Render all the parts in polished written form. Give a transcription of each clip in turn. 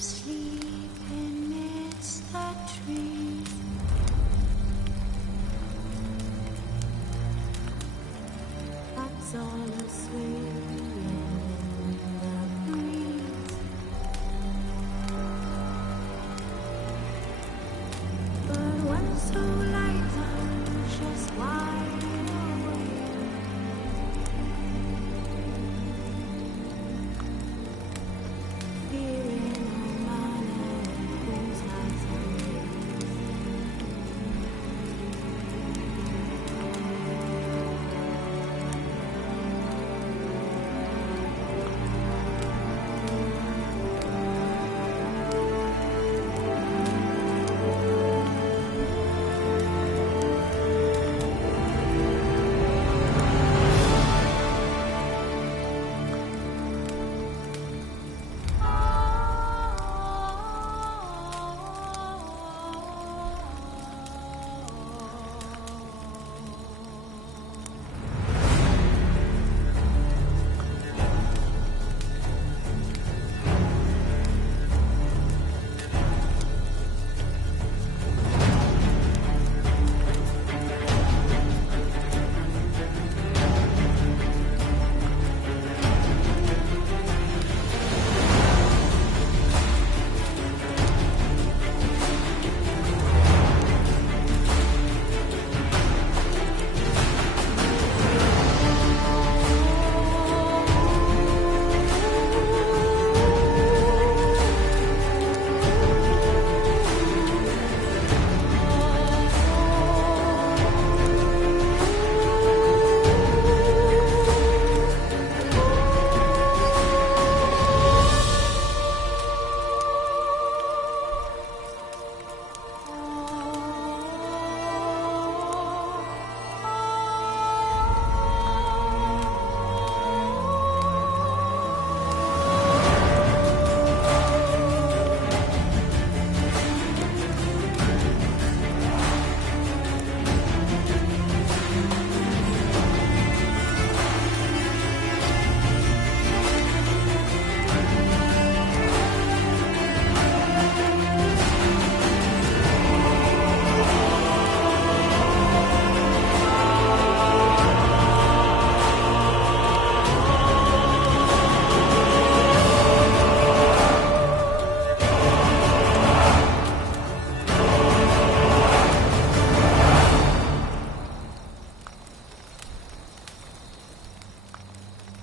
asleep amidst the trees. That's all asleep in the breeze. But when so light, I'm just wide awake. Feeling all mine whose eyes are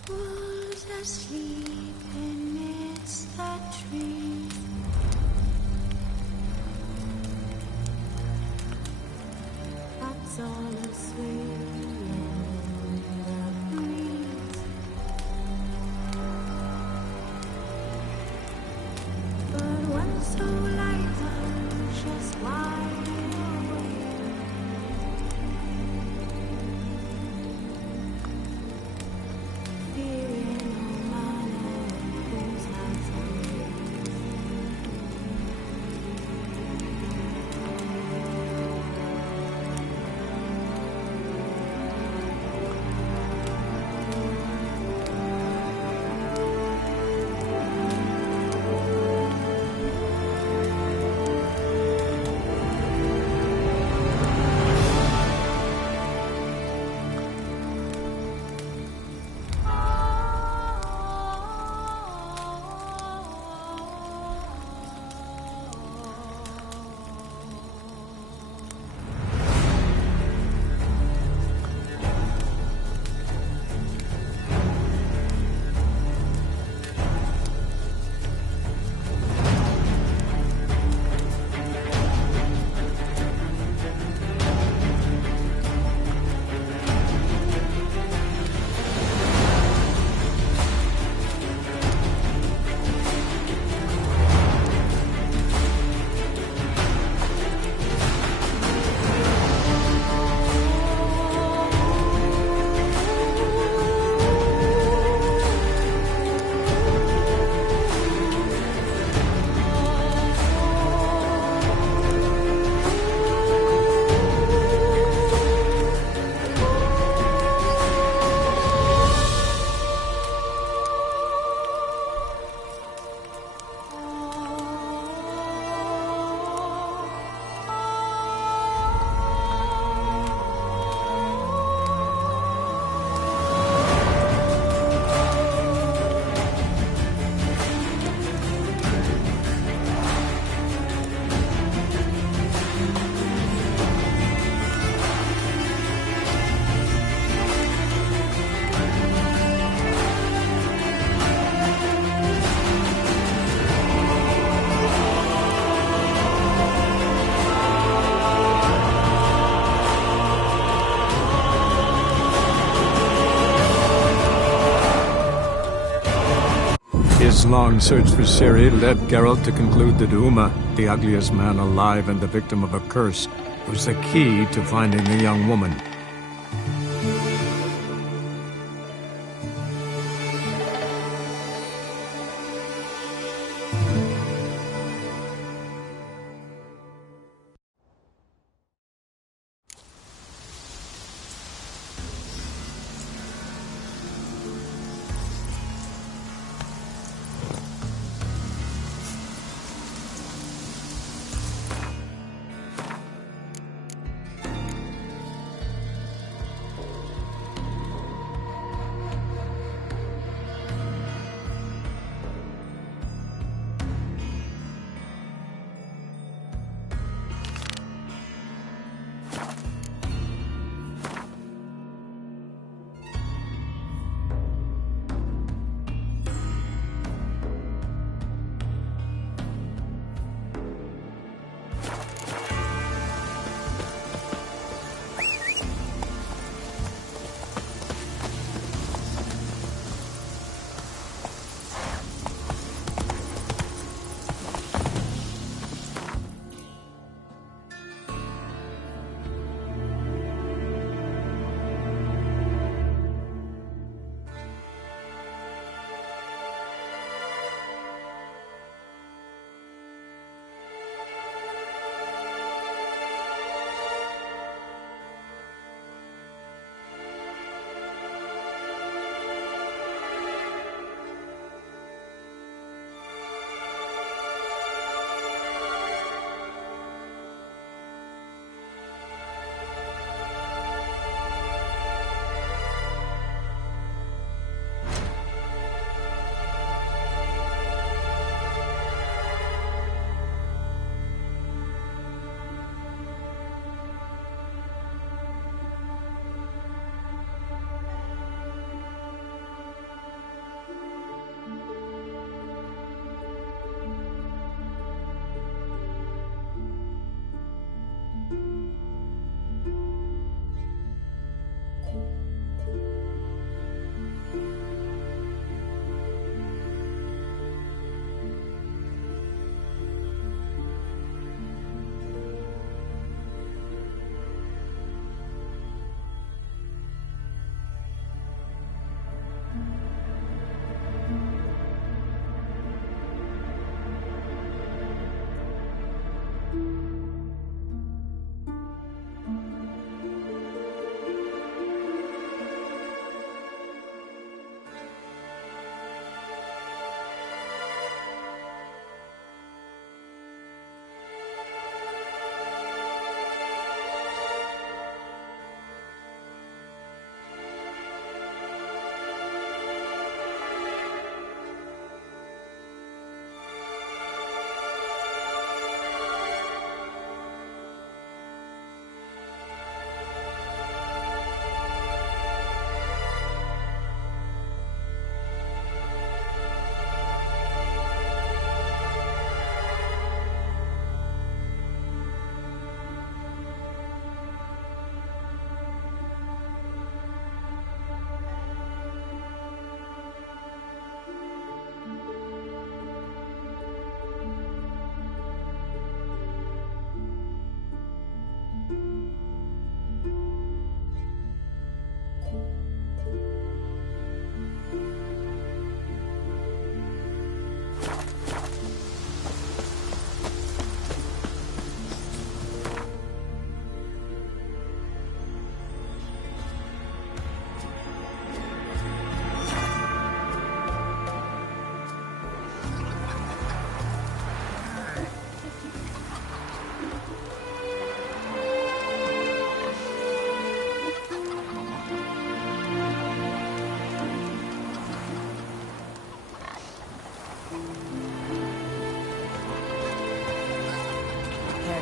wolves asleep amidst the trees. That's all asleep in the breeze. But when so light, I'm just wide awake. Feeling all mine whose eyes are His long search for Ciri led Geralt to conclude that Uma, the ugliest man alive and the victim of a curse, was the key to finding the young woman.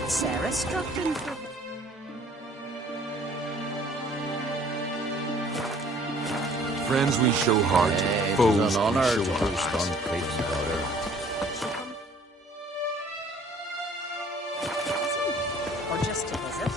Sarah struck him for... Friends we show heart, foes we show an honor to our host on Clayton's daughter. Or just to visit.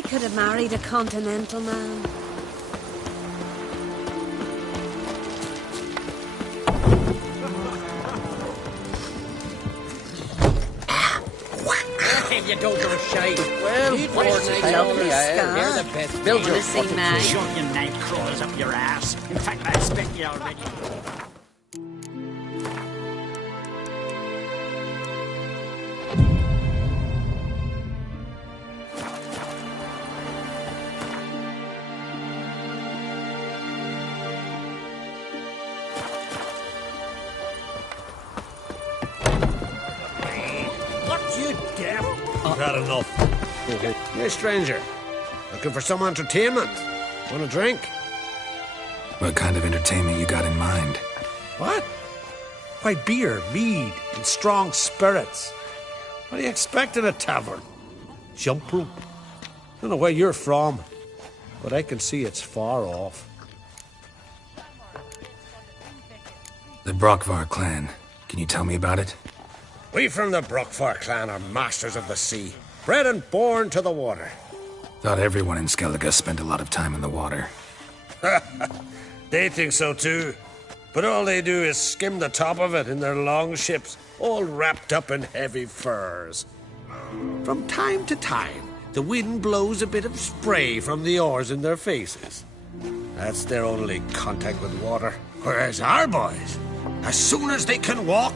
I could have married a continental man. You don't know shite. Well, What is it? Lovely You're the scar. best. Build your Missing fucking man. Shove your night crawlers up your ass. In fact, I expect you already. What, you deaf? I've had enough. You're a stranger. Looking for some entertainment. Want a drink? What kind of entertainment you got in mind? What? Why, beer, mead, and strong spirits. What do you expect in a tavern? Jump rope. Don't know where you're from, but I can see it's far off. The Brockvar clan. Can you tell me about it? We from the Brockvar clan are masters of the sea, bred and born to the water. Thought everyone in Skellige spent a lot of time in the water. They think so too. But all they do is skim the top of it in their long ships, all wrapped up in heavy furs. From time to time, the wind blows a bit of spray from the oars in their faces. That's their only contact with water. Whereas our boys, as soon as they can walk,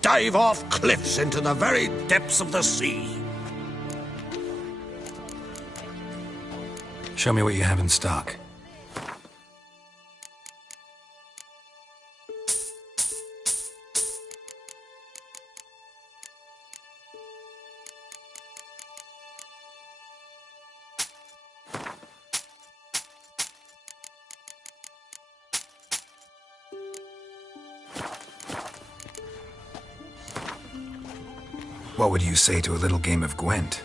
dive off cliffs into the very depths of the sea. Show me what you have in stock. What would you say to a little game of Gwent?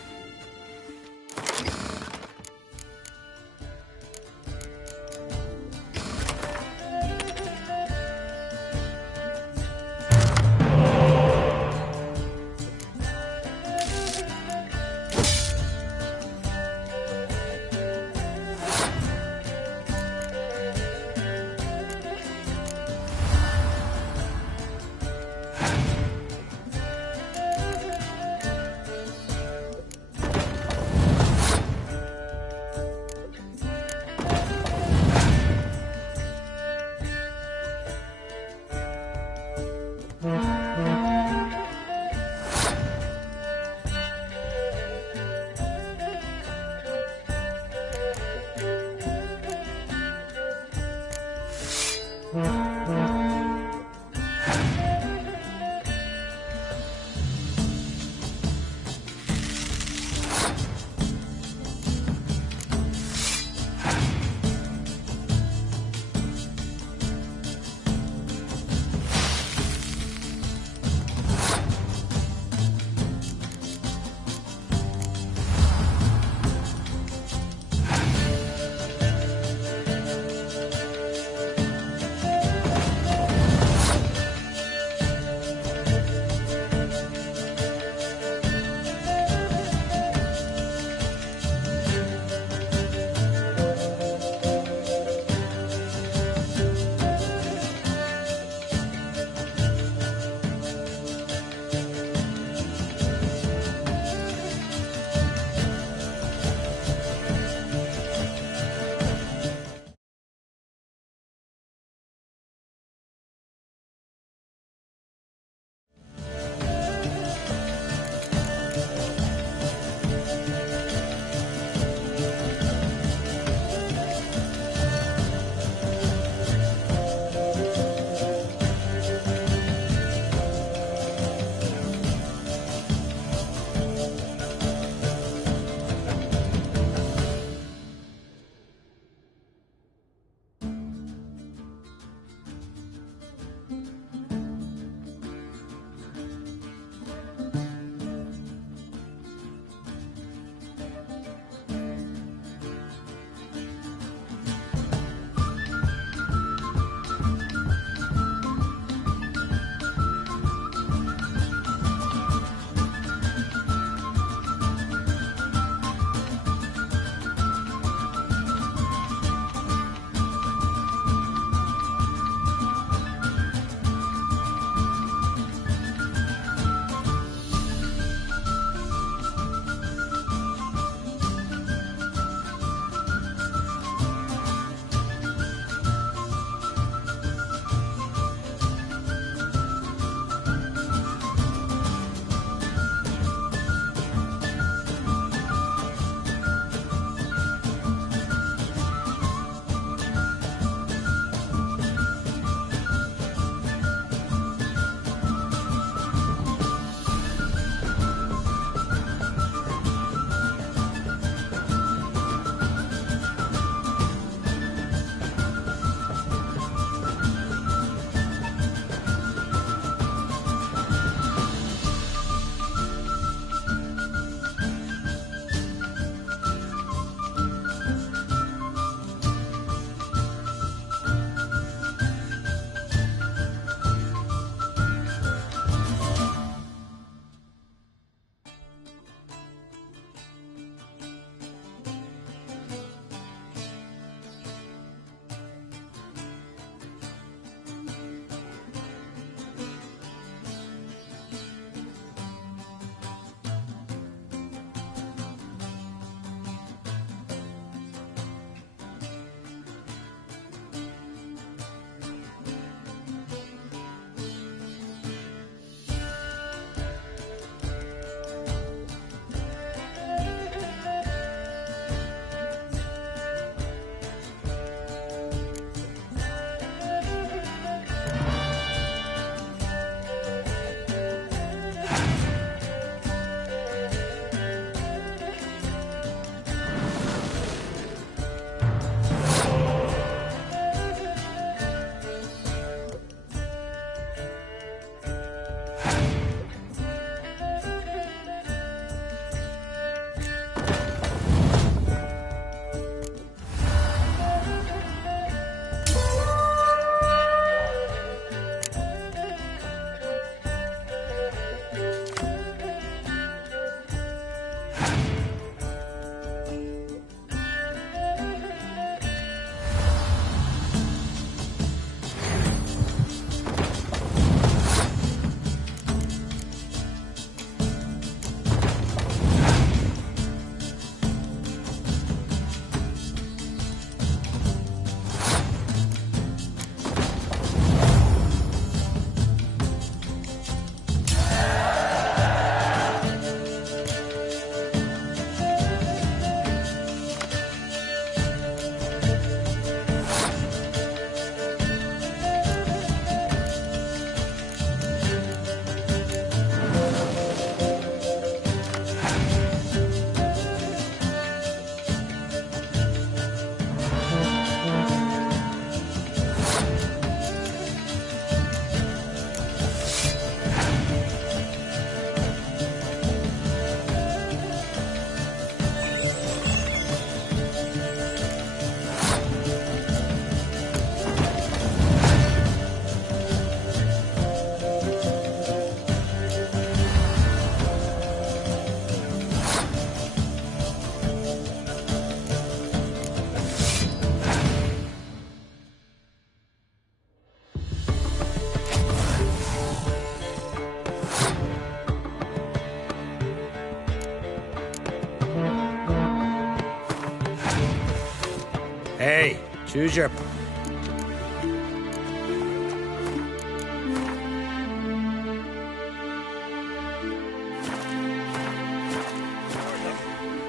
Hey, choose your...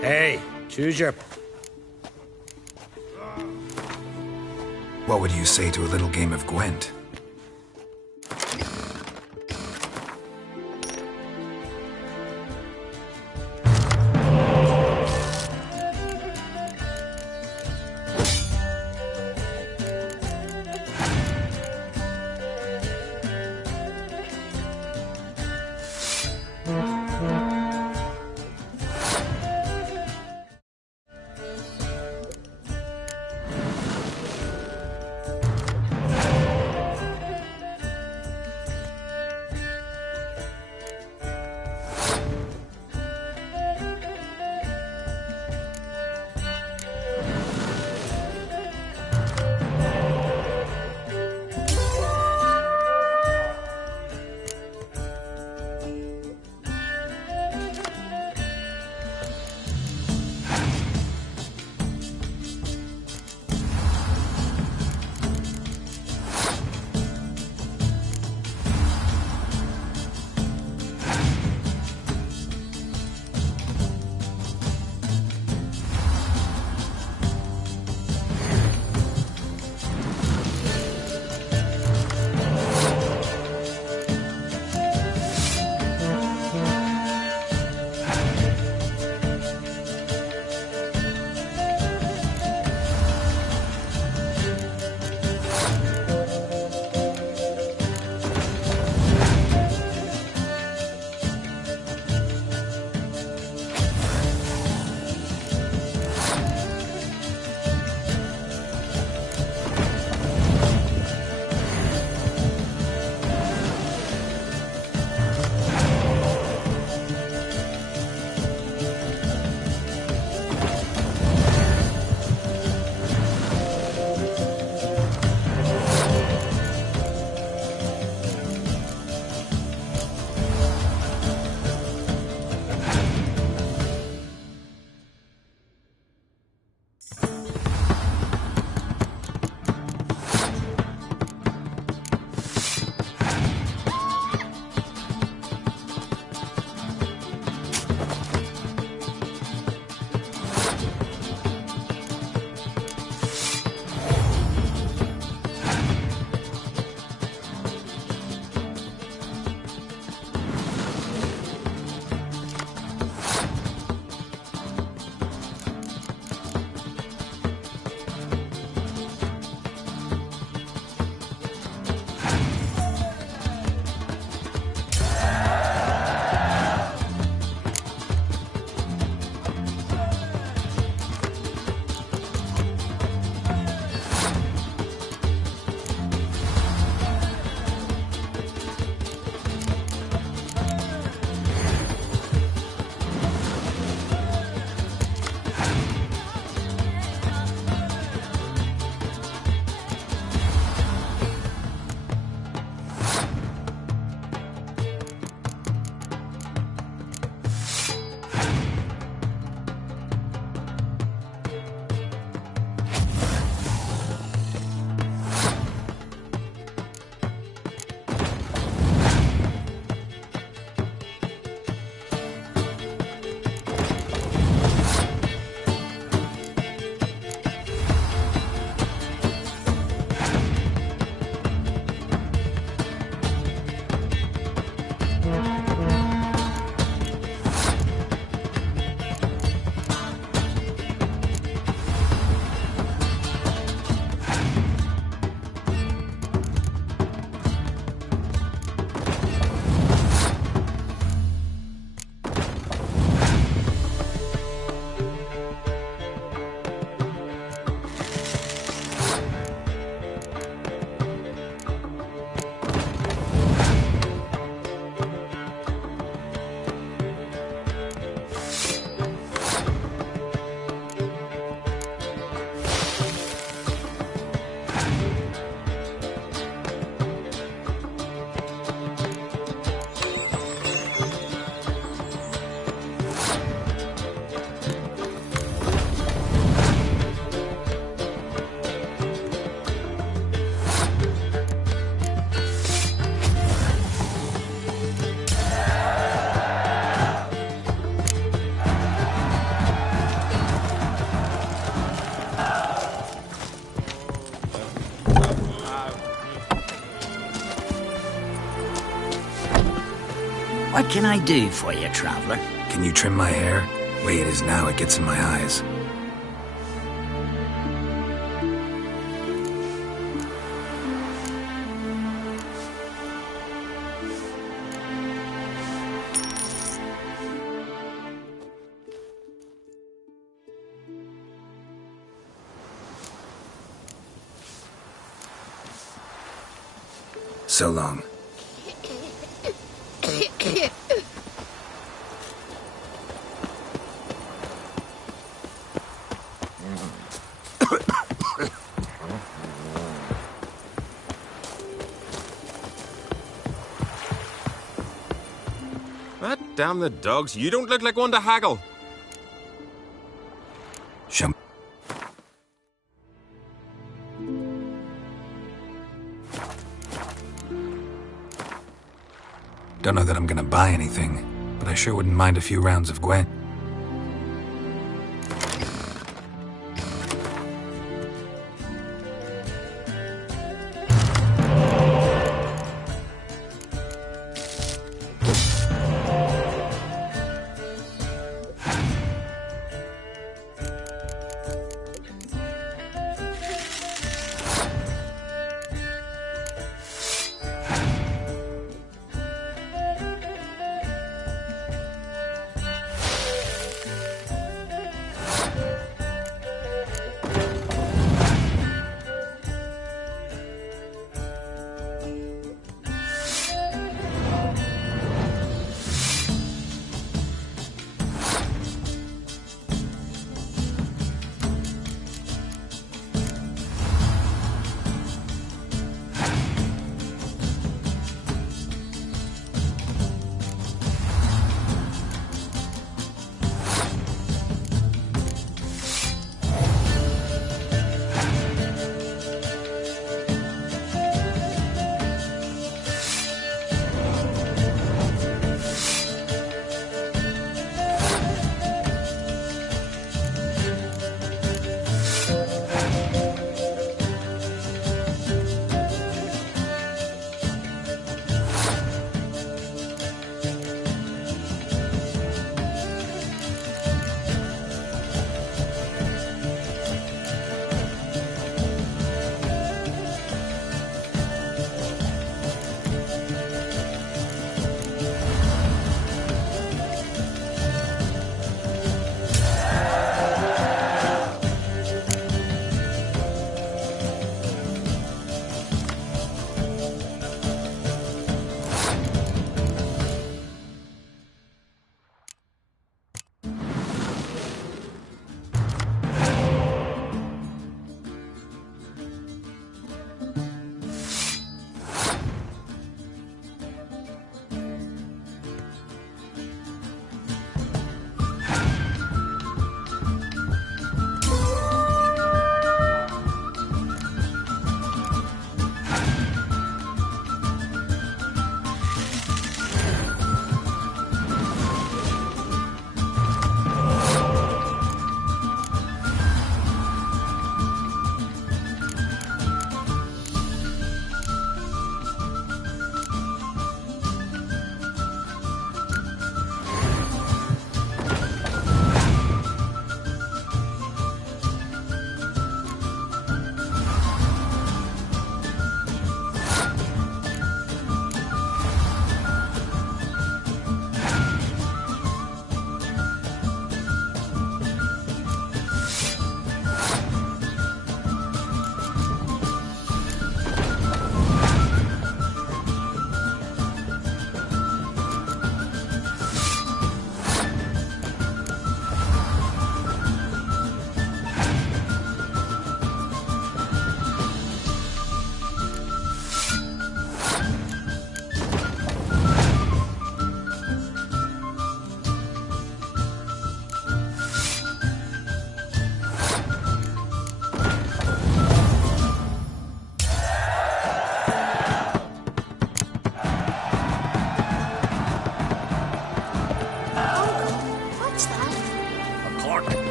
Hey, choose your... What would you say to a little game of Gwent? What can I do for you, traveler? Can you trim my hair? The way it is now, it gets in my eyes. So long. Ah, damn the dogs. You don't look like one to haggle. Shum. Don't know that I'm gonna buy anything, but I sure wouldn't mind a few rounds of Gwen.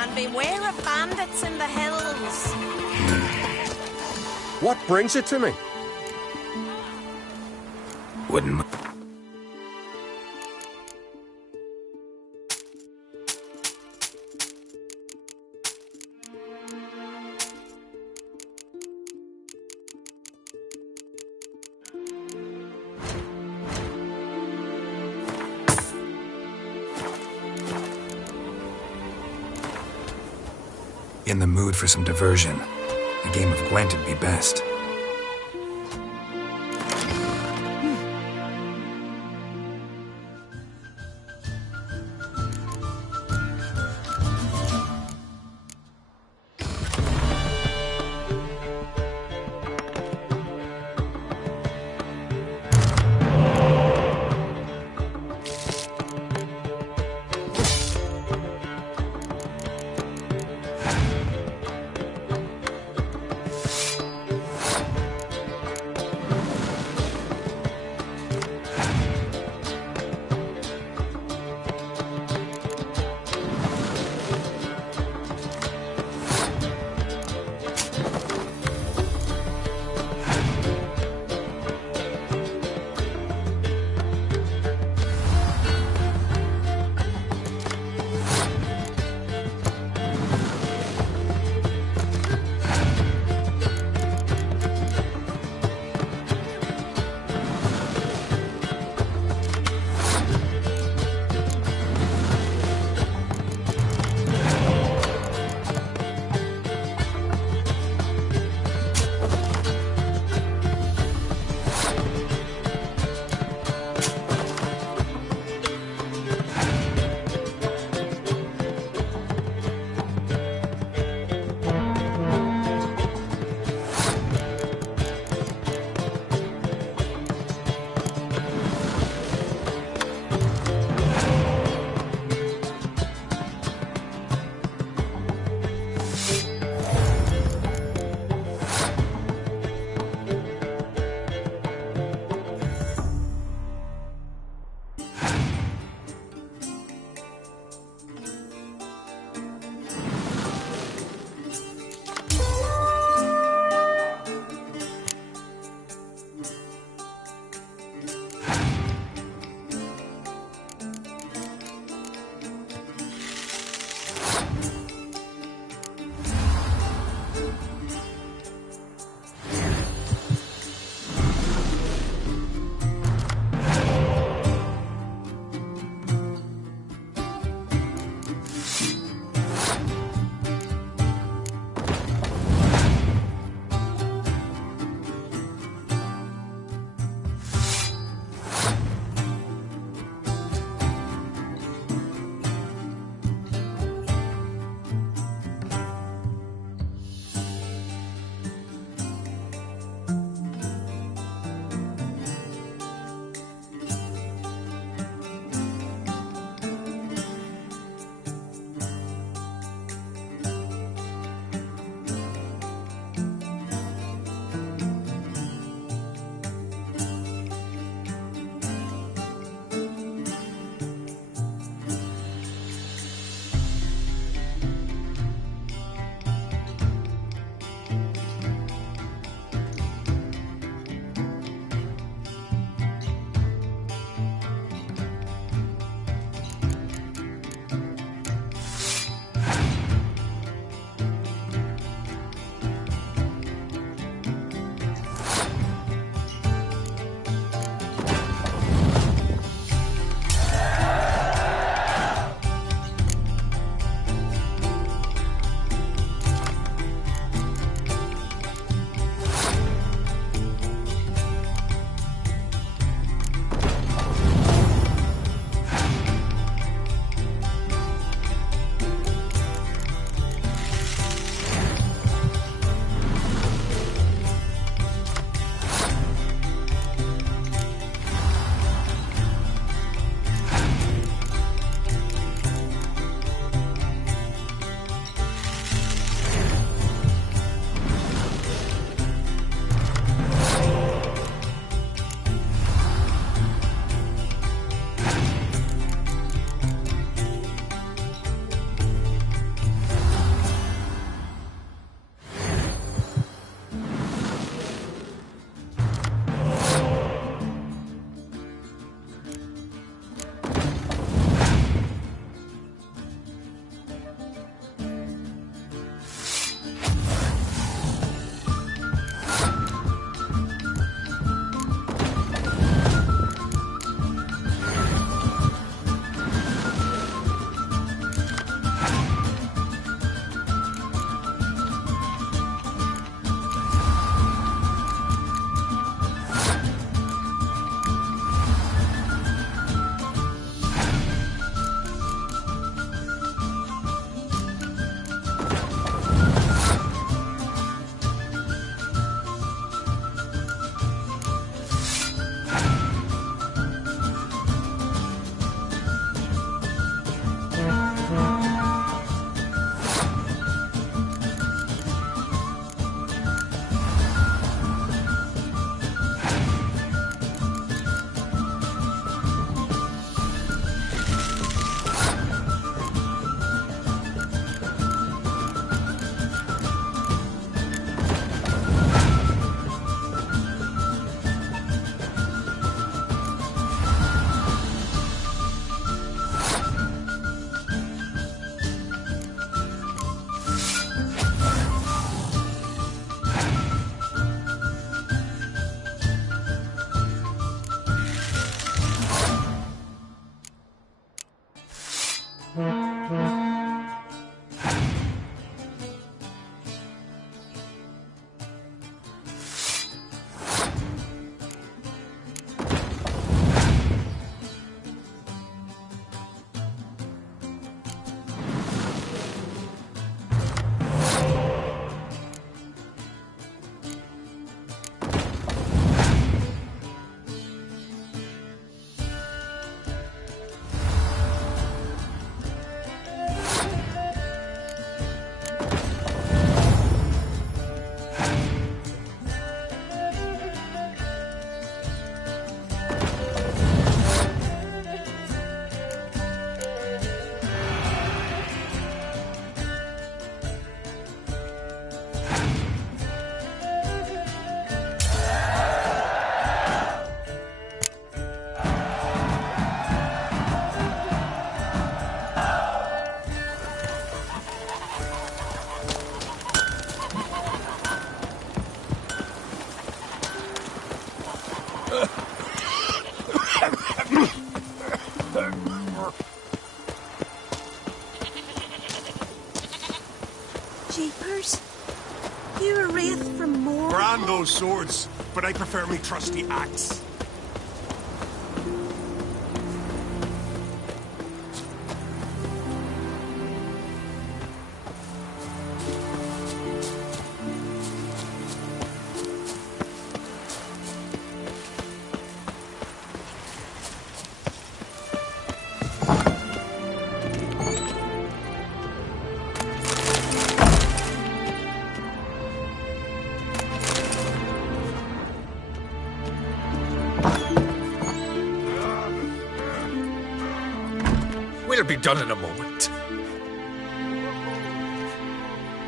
And beware of bandits in the hills. What brings it to me? Wouldn't. In the mood for some diversion. A game of Gwent would be best. Jeepers. You a wraith from more? Brando's swords, but I prefer me trusty axe. We'll be done in a moment.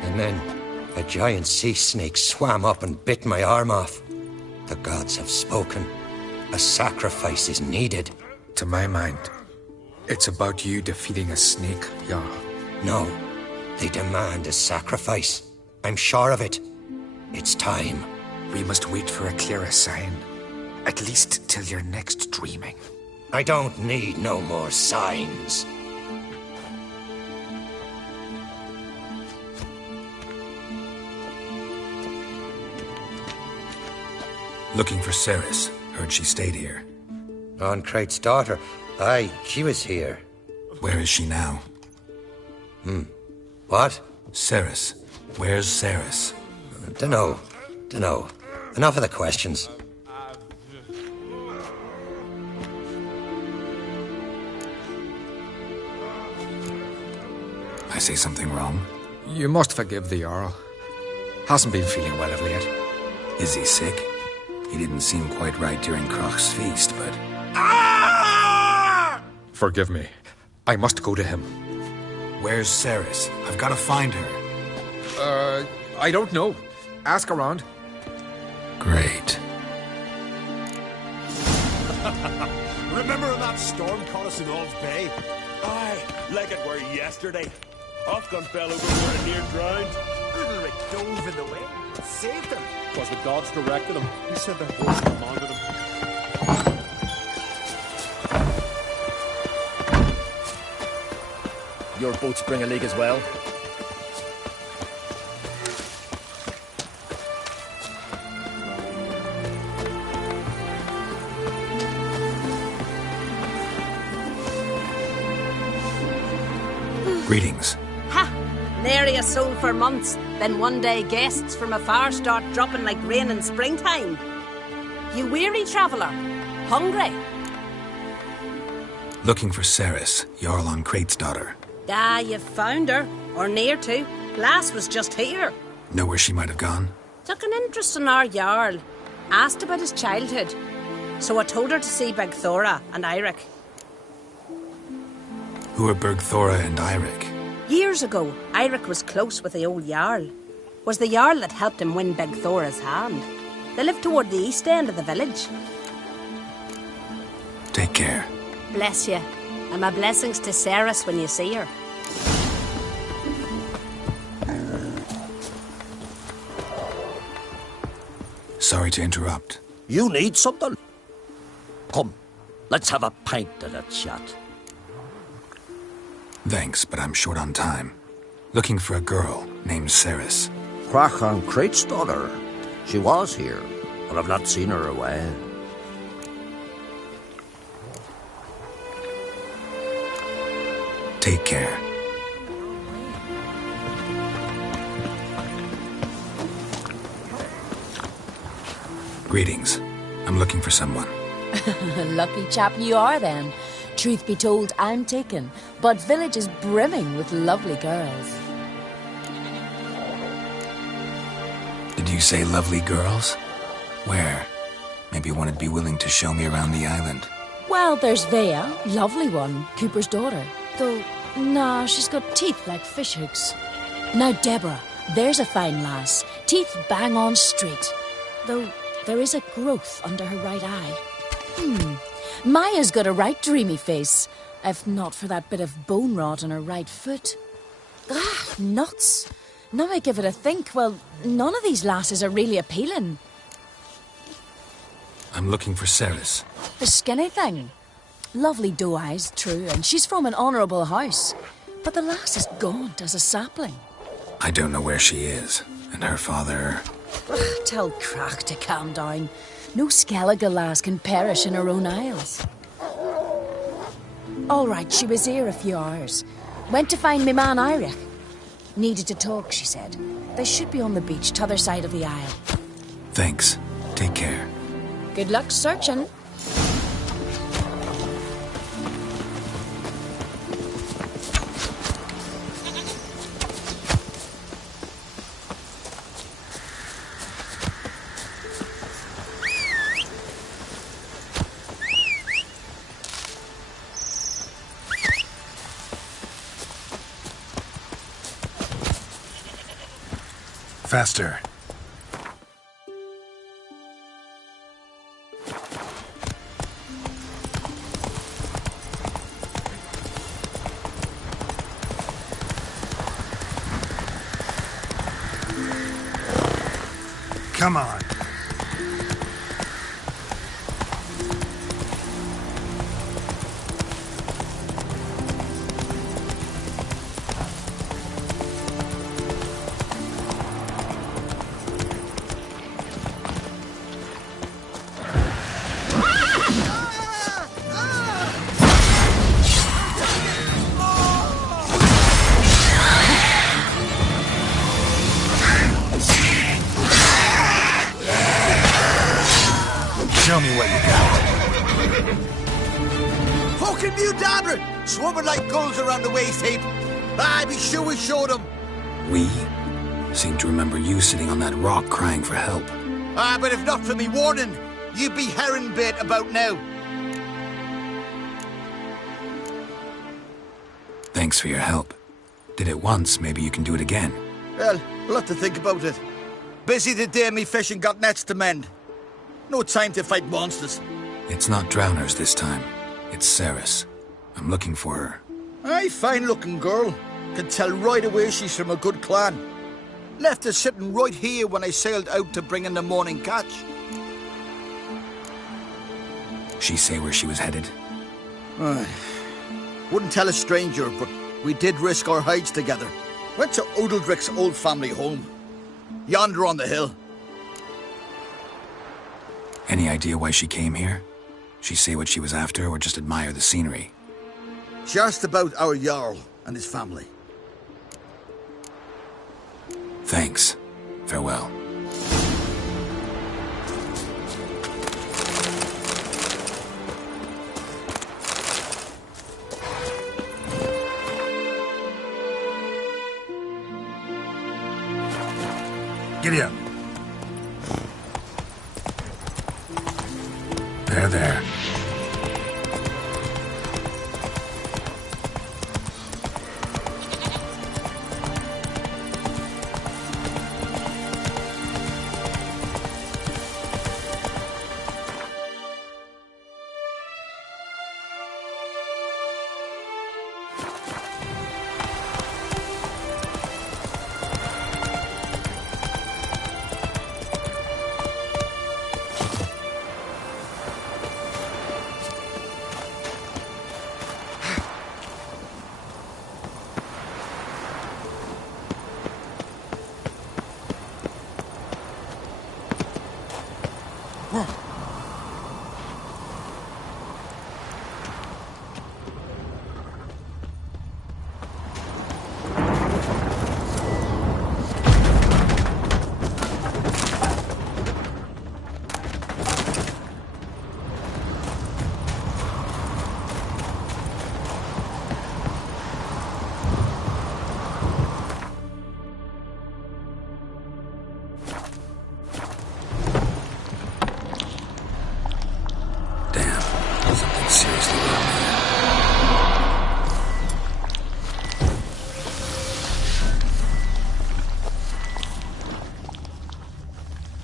And then a giant sea snake swam up and bit my arm off. The gods have spoken. A sacrifice is needed. To my mind, it's about you defeating a snake, Jarl. No, they demand a sacrifice. I'm sure of it. It's time. We must wait for a clearer sign. At least till your next dreaming. I don't need no more signs. Looking for Ceres. Heard she stayed here. On Crate's daughter. Aye, she was here. Where is she now? What? Ceres. Where's Ceres? Dunno. Enough of the questions. I say something wrong? You must forgive the Jarl. Hasn't been feeling well of late. Is he sick? He didn't seem quite right during Crach's feast, but... Forgive me. I must go to him. Where's Ceres? I've got to find her. I don't know. Ask around. Great. Remember when that storm caught us in All's Bay? Aye, like it were yesterday. Ofcom fell overboard and near drowned. Ulrich dove in the wind, saved him. Was the gods directed him? He said the horse commanded him. Your boats bring a leak as well. Greetings. Ha! Nary a soul for months. Then one day guests from afar start dropping like rain in springtime. You weary traveller? Hungry? Looking for Ceres, Jarl on Crate's daughter. Ah, you've found her. Or near to. Lass was just here. Know where she might have gone? Took an interest in our Jarl. Asked about his childhood. So I told her to see Begthora and Eirik. Who are Bergthora and Eirik? Years ago, Eirik was close with the old Jarl. Was the Jarl that helped him win Begthora's hand. They lived toward the east end of the village. Take care. Bless you. And my blessings to Ceres when you see her. Sorry to interrupt. You need something? Come, let's have a pint and a chat. Thanks, but I'm short on time. Looking for a girl named Ceres. Crachan Crate's daughter. She was here, but I've not seen her a while. Take care. Greetings. I'm looking for someone. Lucky chap you are then. Truth be told, I'm taken, but village is brimming with lovely girls. Did you say lovely girls? Where? Maybe one would be willing to show me around the island. Well, there's Vea, lovely one, Cooper's daughter. Though, nah, she's got teeth like fish hooks. Now Deborah, there's a fine lass, teeth bang on straight. Though there is a growth under her right eye. Maya's got a right dreamy face, if not for that bit of bone rot on her right foot. Ah, nuts. Now I give it a think, well, none of these lasses are really appealing. I'm looking for Ceres. The skinny thing. Lovely doe eyes, true, and she's from an honourable house. But the lass is gaunt as a sapling. I don't know where she is, and her father... Tell Crack to calm down. No Skellige lass can perish in her own isles. All right, she was here a few hours. Went to find me man Iric. Needed to talk, she said. They should be on the beach, t'other side of the isle. Thanks. Take care. Good luck searching. Faster. Come on. Show me what you got. Fucking new dabbler! Swarming like gulls around the waste heap. Aye, be sure we showed them. We? Seem to remember you sitting on that rock crying for help. Ah, but if not for me warning, you'd be herring bait about now. Thanks for your help. Did it once, maybe you can do it again. Well, we'll have to think about it. Busy today, me fishing got nets to mend. No time to fight monsters. It's not drowners this time. It's Ceres. I'm looking for her. Aye, fine-looking girl. Can tell right away she's from a good clan. Left her sitting right here when I sailed out to bring in the morning catch. She say where she was headed? Wouldn't tell a stranger, but we did risk our hides together. Went to Odeldrick's old family home. Yonder on the hill. Any idea why she came here? She say what she was after or just admire the scenery? She asked about our Jarl and his family. Thanks. Farewell. Giddy up. There.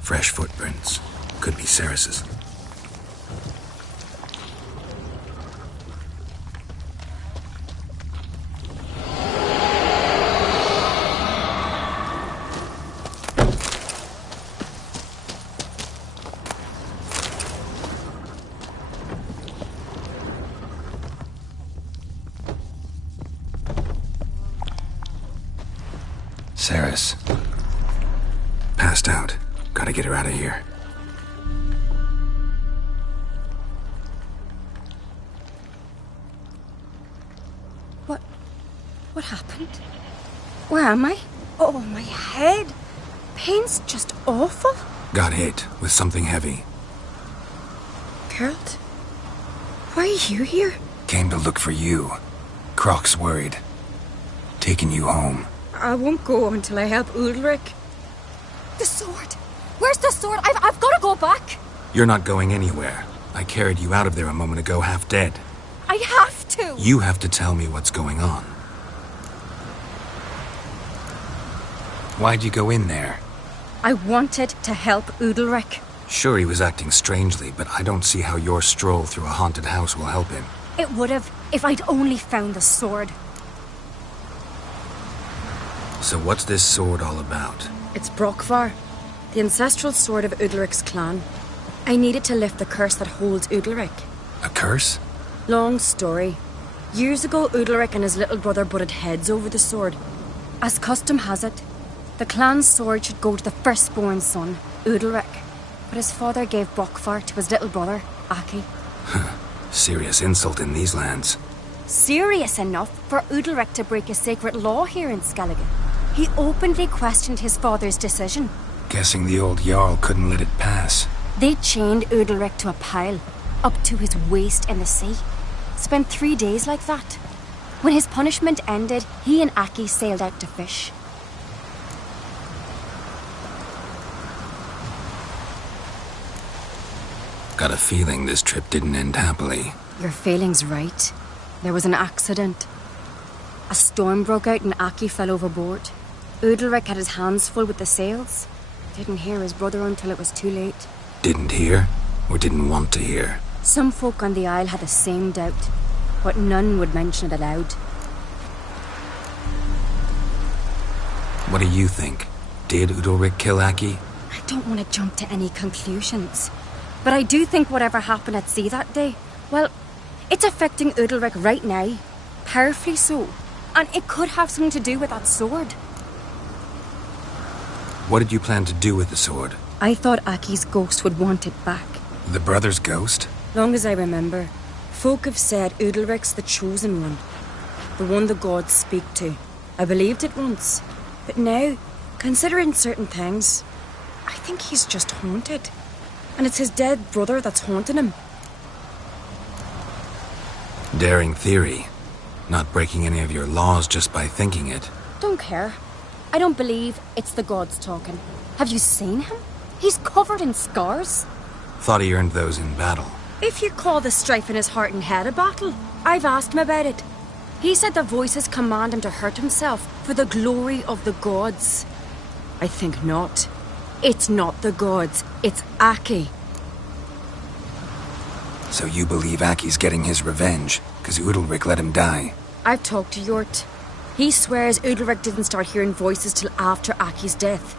Fresh footprints. Could be Ceres's. Ceres. Passed out. Gotta get her out of here. What happened? Where am I? Oh, my head. Pain's just awful. Got hit with something heavy. Geralt? Why are you here? Came to look for you. Croc's worried. Taking you home. I won't go until I help Udalric. The sword! Where's the sword? I've got to go back! You're not going anywhere. I carried you out of there a moment ago, half dead. I have to! You have to tell me what's going on. Why'd you go in there? I wanted to help Udalric. Sure, he was acting strangely, but I don't see how your stroll through a haunted house will help him. It would have, if I'd only found the sword. So what's this sword all about? It's Brokvar, the ancestral sword of Udalric's clan. I needed to lift the curse that holds Udalric. A curse? Long story. Years ago, Udalric and his little brother butted heads over the sword. As custom has it, the clan's sword should go to the firstborn son, Udalric. But his father gave Brokvar to his little brother, Aki. Serious insult in these lands. Serious enough for Udalric to break a sacred law here in Skellige. He openly questioned his father's decision. Guessing the old Jarl couldn't let it pass. They chained Udalric to a pile, up to his waist in the sea. Spent 3 days like that. When his punishment ended, he and Aki sailed out to fish. Got a feeling this trip didn't end happily. Your feeling's right. There was an accident. A storm broke out and Aki fell overboard. Udalric had his hands full with the sails. Didn't hear his brother until it was too late. Didn't hear? Or didn't want to hear? Some folk on the Isle had the same doubt, but none would mention it aloud. What do you think? Did Udalric kill Aki? I don't want to jump to any conclusions, but I do think whatever happened at sea that day, well, it's affecting Udalric right now. Powerfully so. And it could have something to do with that sword. What did you plan to do with the sword? I thought Aki's ghost would want it back. The brother's ghost? Long as I remember, folk have said Udalric's the chosen one. The one the gods speak to. I believed it once. But now, considering certain things, I think he's just haunted. And it's his dead brother that's haunting him. Daring theory. Not breaking any of your laws just by thinking it. Don't care. I don't believe it's the gods talking. Have you seen him? He's covered in scars. Thought he earned those in battle. If you call the strife in his heart and head a battle, I've asked him about it. He said the voices command him to hurt himself for the glory of the gods. I think not. It's not the gods, it's Aki. So you believe Aki's getting his revenge, because Udalric let him die? I've talked to Yort. He swears Udalric didn't start hearing voices till after Aki's death.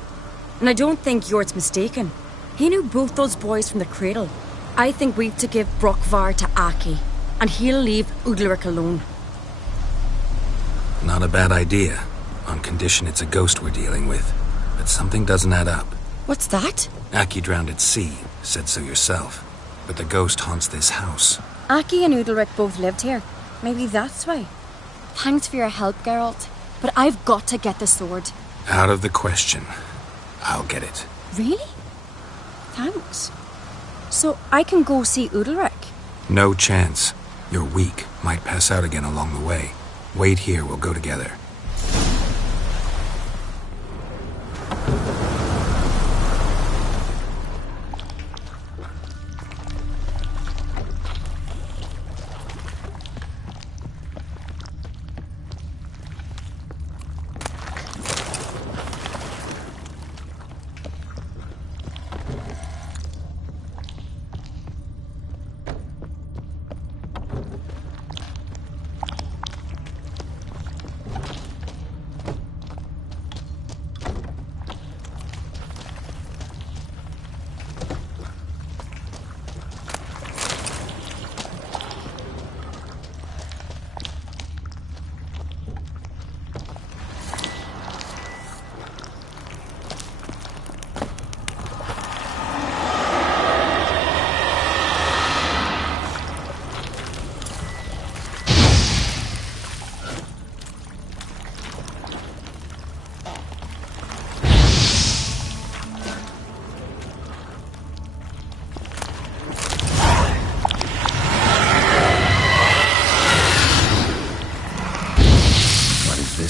And I don't think Yort's mistaken. He knew both those boys from the cradle. I think we've to give Brokvar to Aki, and he'll leave Udalric alone. Not a bad idea, on condition it's a ghost we're dealing with. But something doesn't add up. What's that? Aki drowned at sea, said so yourself. But the ghost haunts this house. Aki and Udalric both lived here. Maybe that's why. Thanks for your help, Geralt. But I've got to get the sword. Out of the question. I'll get it. Really? Thanks. So I can go see Udalric? No chance. You're weak. Might pass out again along the way. Wait here, we'll go together.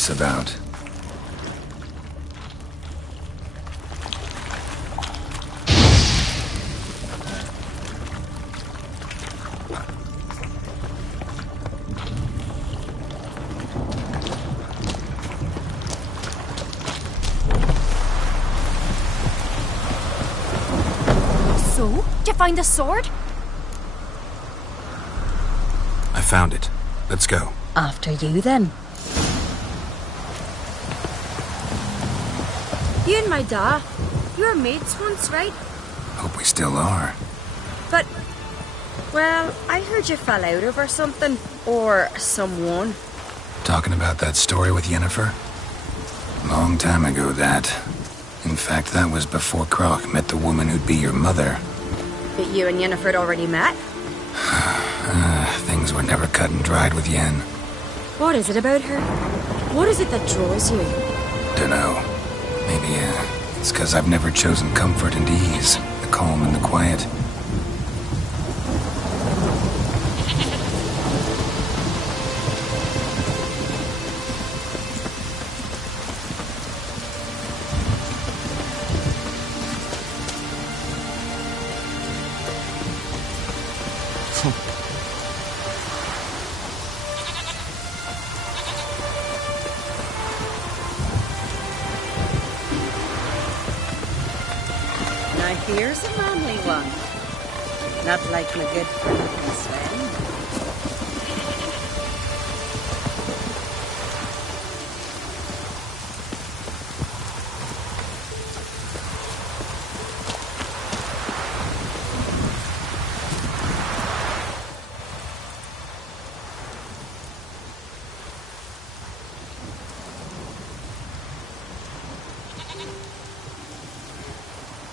this about? So, did you find the sword? I found it. Let's go. After you, then. You and my da, you were mates once, right? Hope we still are. But, well, I heard you fell out over something. Or someone. Talking about that story with Yennefer? Long time ago, that. In fact, that was before Croc met the woman who'd be your mother. But you and Yennefer had already met? Things were never cut and dried with Yen. What is it about her? What is it that draws you? Dunno. Maybe, it's because I've never chosen comfort and ease, the calm and the quiet. Now here's a manly one. Not like my good friend Sven.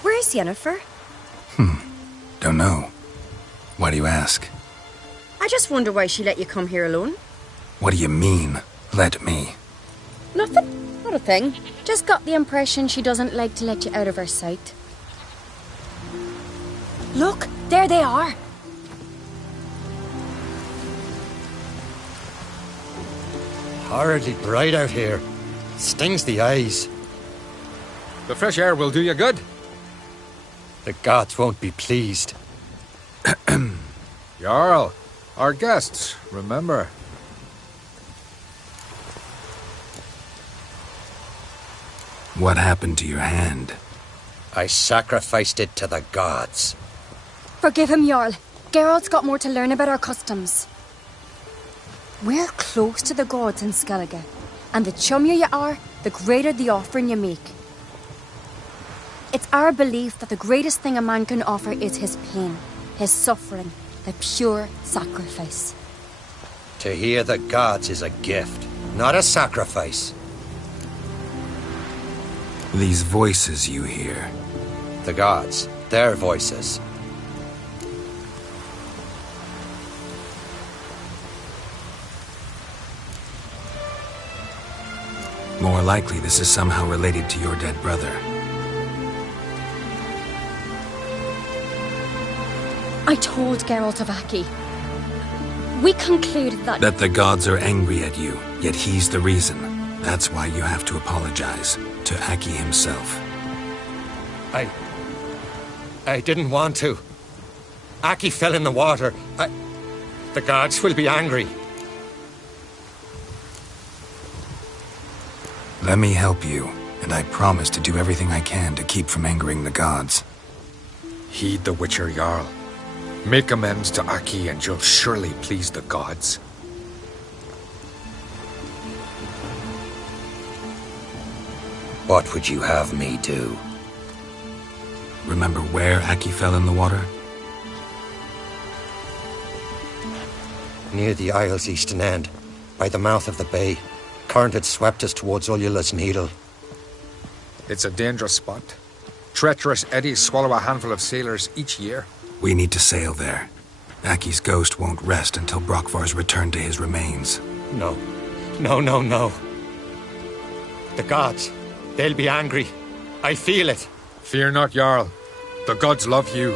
Where's Yennefer? Don't know. Why do you ask? I just wonder why she let you come here alone. What do you mean, let me? Nothing. Not a thing. Just got the impression she doesn't like to let you out of her sight. Look, there they are. Horridly bright out here. Stings the eyes. The fresh air will do you good. The gods won't be pleased. Jarl, our guests, remember. What happened to your hand? I sacrificed it to the gods. Forgive him, Jarl. Geralt's got more to learn about our customs. We're close to the gods in Skellige, and the chummier you are, the greater the offering you make. It's our belief that the greatest thing a man can offer is his pain, his suffering, the pure sacrifice. To hear the gods is a gift, not a sacrifice. These voices you hear. The gods, their voices. More likely this is somehow related to your dead brother. I told Geralt of Aki. We concluded that... That the gods are angry at you, yet he's the reason. That's why you have to apologize to Aki himself. I didn't want to. Aki fell in the water. The gods will be angry. Let me help you, and I promise to do everything I can to keep from angering the gods. Heed the Witcher Jarl. Make amends to Aki and you'll surely please the gods. What would you have me do? Remember where Aki fell in the water? Near the Isle's eastern end, by the mouth of the bay. Current had swept us towards Ullula's Needle. It's a dangerous spot. Treacherous eddies swallow a handful of sailors each year. We need to sail there. Aki's ghost won't rest until Brokvar's returned to his remains. No. No. The gods, they'll be angry. I feel it. Fear not, Jarl. The gods love you,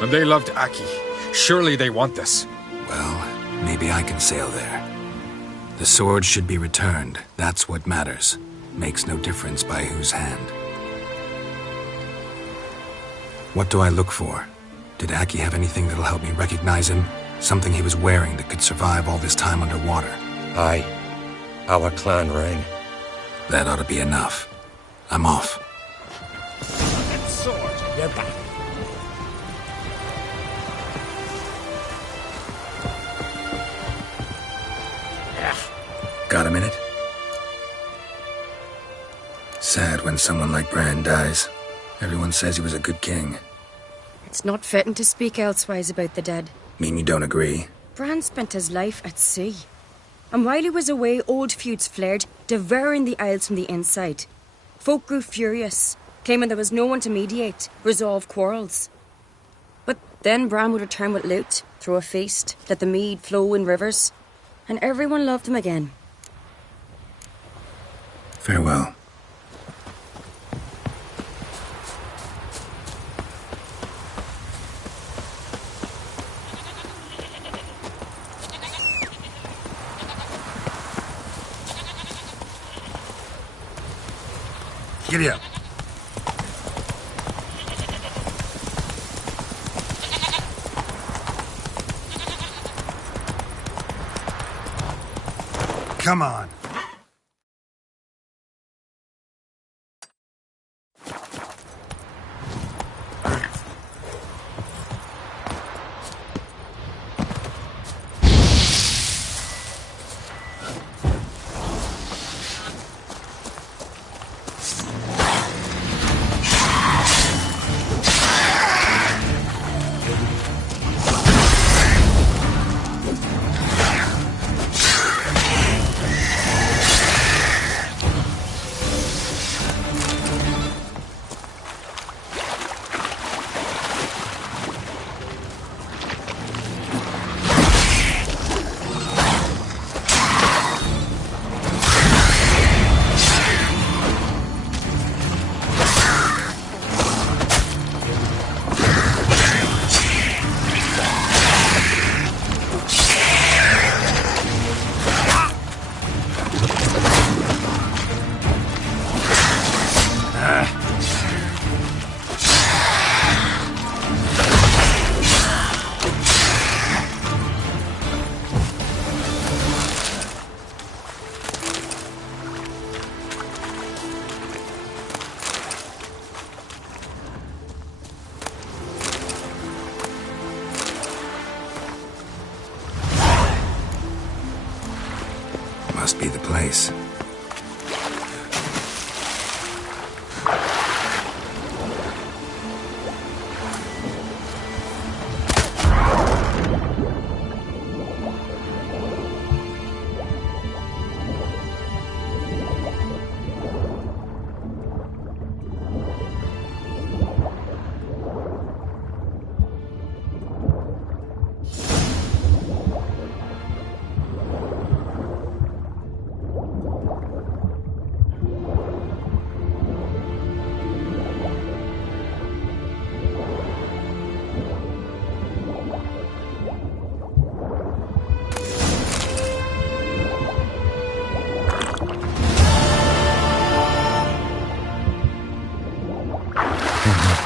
and they loved Aki. Surely they want this. Well, maybe I can sail there. The sword should be returned. That's what matters. Makes no difference by whose hand. What do I look for? Did Aki have anything that'll help me recognize him? Something he was wearing that could survive all this time underwater? Aye. Our clan ring. That ought to be enough. I'm off. That sword, you're back. Got a minute? Sad when someone like Bran dies. Everyone says he was a good king. It's not fitting to speak elsewise about the dead. Mean you don't agree? Bran spent his life at sea. And while he was away, old feuds flared, devouring the Isles from the inside. Folk grew furious, claiming there was no one to mediate, resolve quarrels. But then Bran would return with loot, throw a feast, let the mead flow in rivers, and everyone loved him again. Farewell. Giddy up. Come on. Must be the place.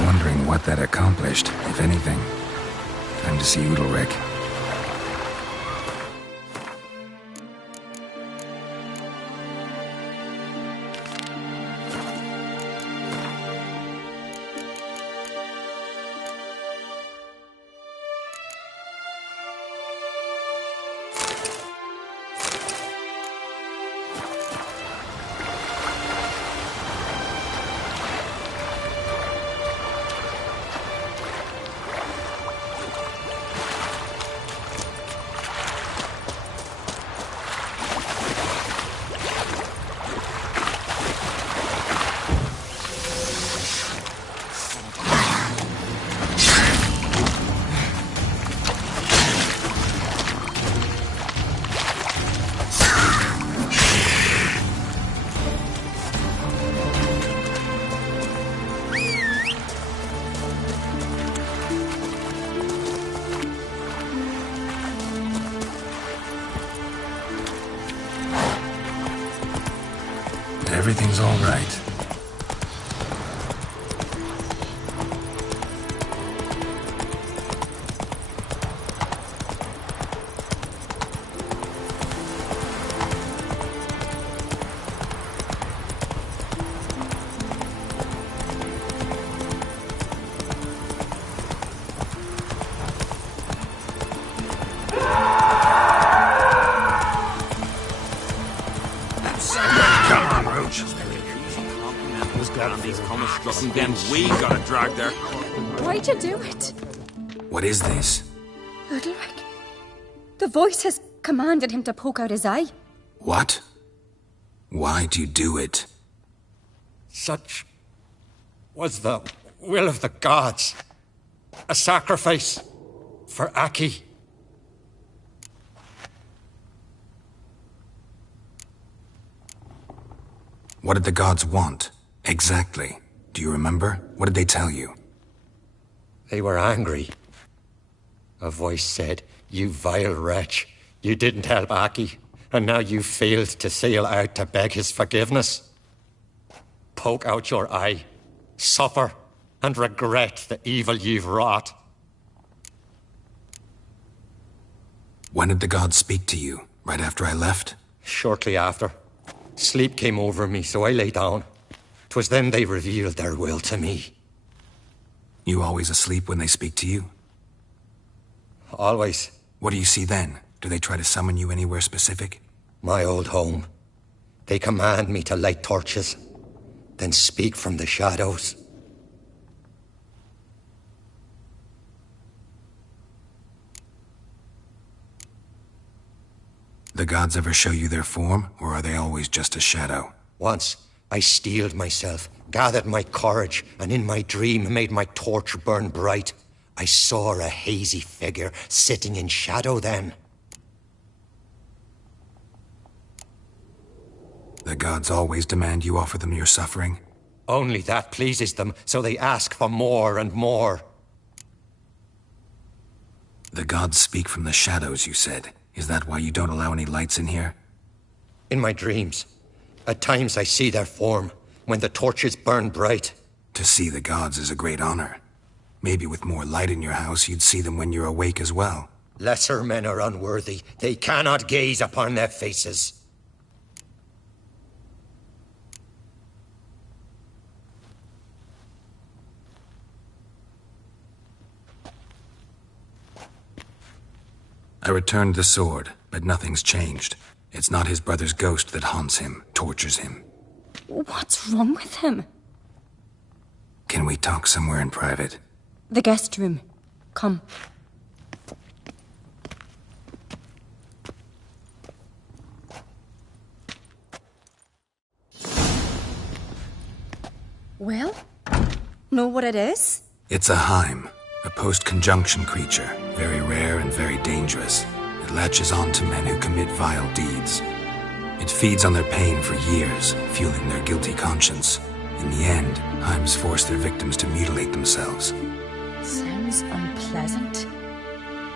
Wondering what that accomplished, if anything. Time to see Udalric. everything's all right. Then we got a drag there. Why'd you do it? What is this? Udalric. The voice has commanded him to poke out his eye. What? Why'd you do it? Such was the will of the gods. A sacrifice for Aki. What did the gods want? Exactly. Do you remember? What did they tell you? They were angry. A voice said, "You vile wretch, you didn't help Aki, and now you failed to sail out to beg his forgiveness. Poke out your eye, suffer, and regret the evil you've wrought." When did the gods speak to you? Right after I left? Shortly after. Sleep came over me, so I lay down. 'Twas then they revealed their will to me. You always asleep when they speak to you? Always. What do you see then? Do they try to summon you anywhere specific? My old home. They command me to light torches, then speak from the shadows. The gods ever show you their form, or are they always just a shadow? Once, I steeled myself, gathered my courage, and in my dream made my torch burn bright. I saw a hazy figure sitting in shadow then. The gods always demand you offer them your suffering? Only that pleases them, so they ask for more and more. The gods speak from the shadows, you said. Is that why you don't allow any lights in here? In my dreams. At times I see their form, when the torches burn bright. To see the gods is a great honor. Maybe with more light in your house, you'd see them when you're awake as well. Lesser men are unworthy. They cannot gaze upon their faces. I returned the sword, but nothing's changed. It's not his brother's ghost that haunts him, tortures him. What's wrong with him? Can we talk somewhere in private? The guest room. Come. Well, know what it is? It's a Heim, a post-conjunction creature, very rare and very dangerous. It latches on to men who commit vile deeds. It feeds on their pain for years, fueling their guilty conscience. In the end, Heims force their victims to mutilate themselves. Sounds unpleasant.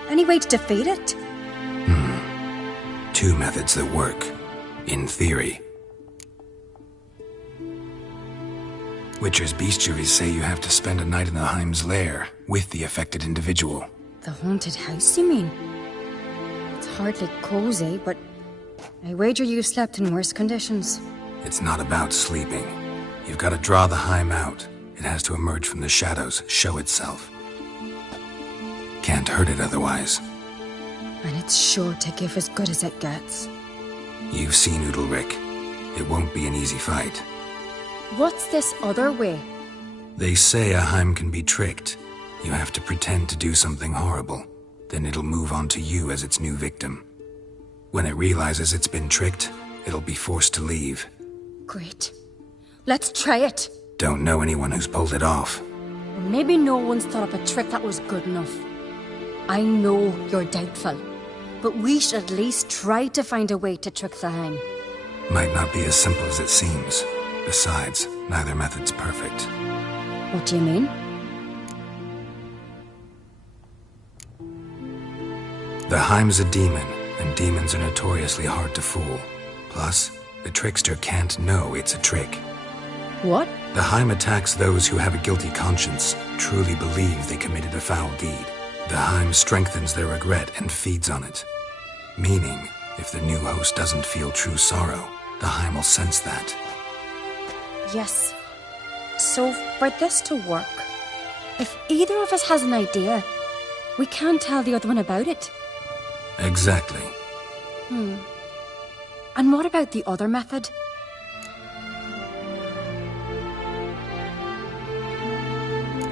Any way to defeat it? Two methods that work. In theory. Witcher's bestiaries say you have to spend a night in the Heim's lair, with the affected individual. The haunted house, you mean? It's hardly cozy, but I wager you slept in worse conditions. It's not about sleeping. You've got to draw the Heim out. It has to emerge from the shadows, show itself. Can't hurt it otherwise. And it's sure to give as good as it gets. You've seen Udalric. It won't be an easy fight. What's this other way? They say a Heim can be tricked. You have to pretend to do something horrible. Then it'll move on to you as its new victim. When it realizes it's been tricked, it'll be forced to leave. Great. Let's try it. Don't know anyone who's pulled it off. Maybe no one's thought up a trick that was good enough. I know you're doubtful, but we should at least try to find a way to trick the Heim. Might not be as simple as it seems. Besides, neither method's perfect. What do you mean? The Heim's a demon, and demons are notoriously hard to fool. Plus, The trickster can't know it's a trick. What? The Heim attacks those who have a guilty conscience, truly believe they committed a foul deed. The Heim strengthens their regret and feeds on it. Meaning, if the new host doesn't feel true sorrow, the Heim will sense that. Yes. So, for this to work, if either of us has an idea, we can't tell the other one about it. Exactly. And what about the other method?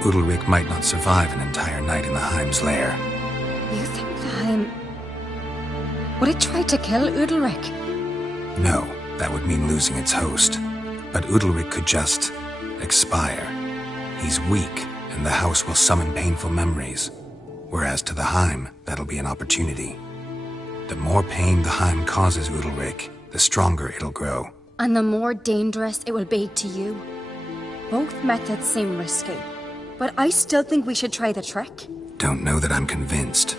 Udalric might not survive an entire night in the Heim's lair. You think the Heim... would it try to kill Udalric? No, that would mean losing its host. But Udalric could just... expire. He's weak, and the house will summon painful memories. Whereas to the Heim, that'll be an opportunity. The more pain the Heim causes Udalric, the stronger it'll grow. And the more dangerous it will be to you. Both methods seem risky, but I still think we should try the trick. Don't know that I'm convinced.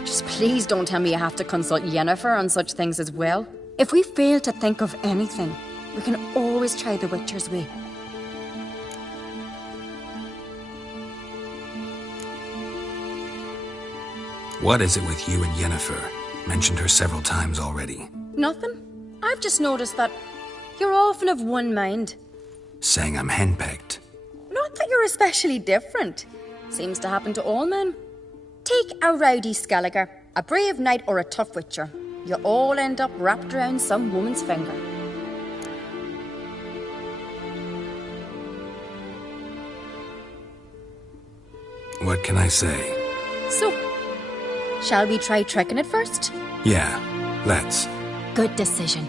Just please don't tell me you have to consult Yennefer on such things as well. If we fail to think of anything, we can always try the Witcher's way. What is it with you and Yennefer? Mentioned her several times already. Nothing. I've just noticed that you're often of one mind. Saying I'm henpecked. Not that you're especially different. Seems to happen to all men. Take a rowdy Skelliger, a brave knight or a tough witcher. You all end up wrapped around some woman's finger. What can I say? So, shall we try tricking it first? Yeah, let's. Good decision.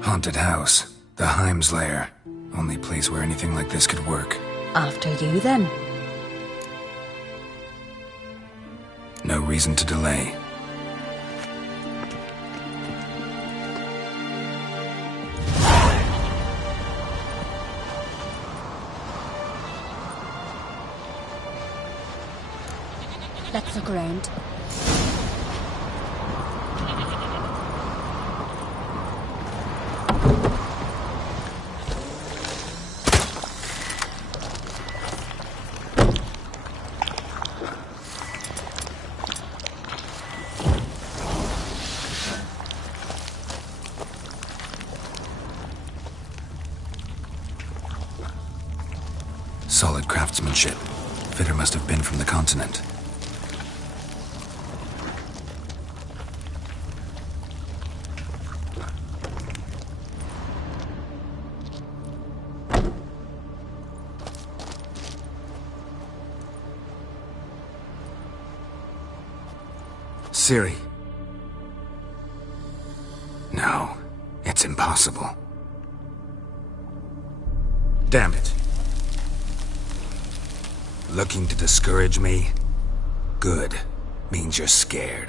Haunted house. The Heim's lair. Only place where anything like this could work. After you, then. No reason to delay. Let's look around. Solid craftsmanship. Fitter must have been from the continent. Ciri. No, it's impossible. Damn it. Looking to discourage me? Good. Means you're scared.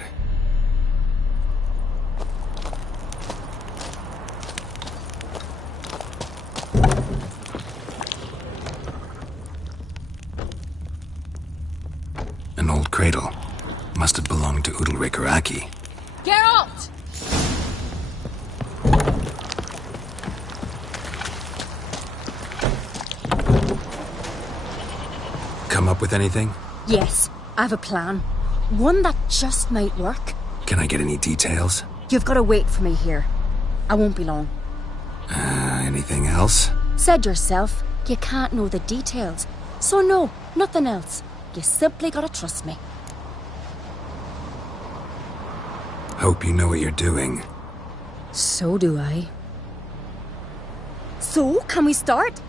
An old cradle. Must have belonged to Udalric or Aki. Geralt! Come up with anything? Yes, I have a plan. One that just might work. Can I get any details? You've got to wait for me here. I won't be long. Anything else? Said yourself, you can't know the details. So no, nothing else. You simply gotta trust me. Hope you know what you're doing. So do I. So, can we start?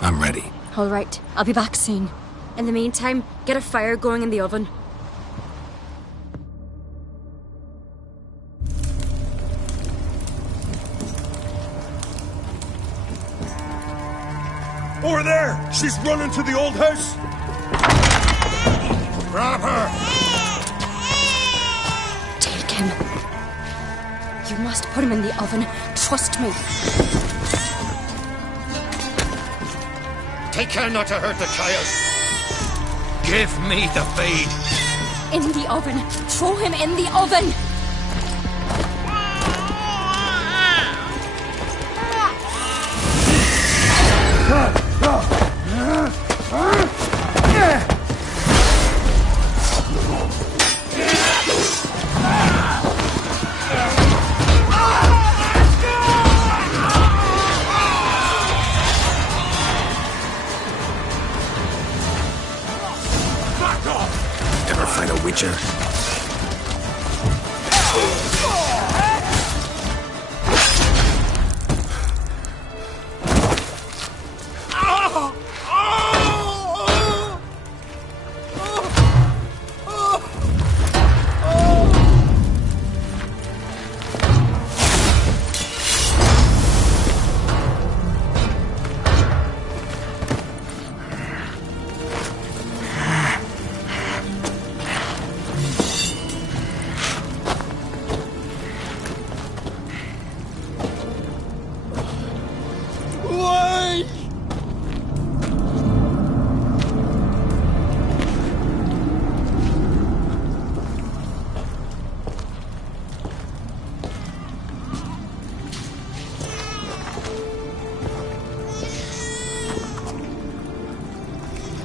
I'm ready. All right, I'll be back soon. In the meantime, get a fire going in the oven. Over there! She's running to the old house! Grab her! Take him. You must put him in the oven. Trust me. Take care not to hurt the child. Give me the feed. In the oven. Throw him in the oven.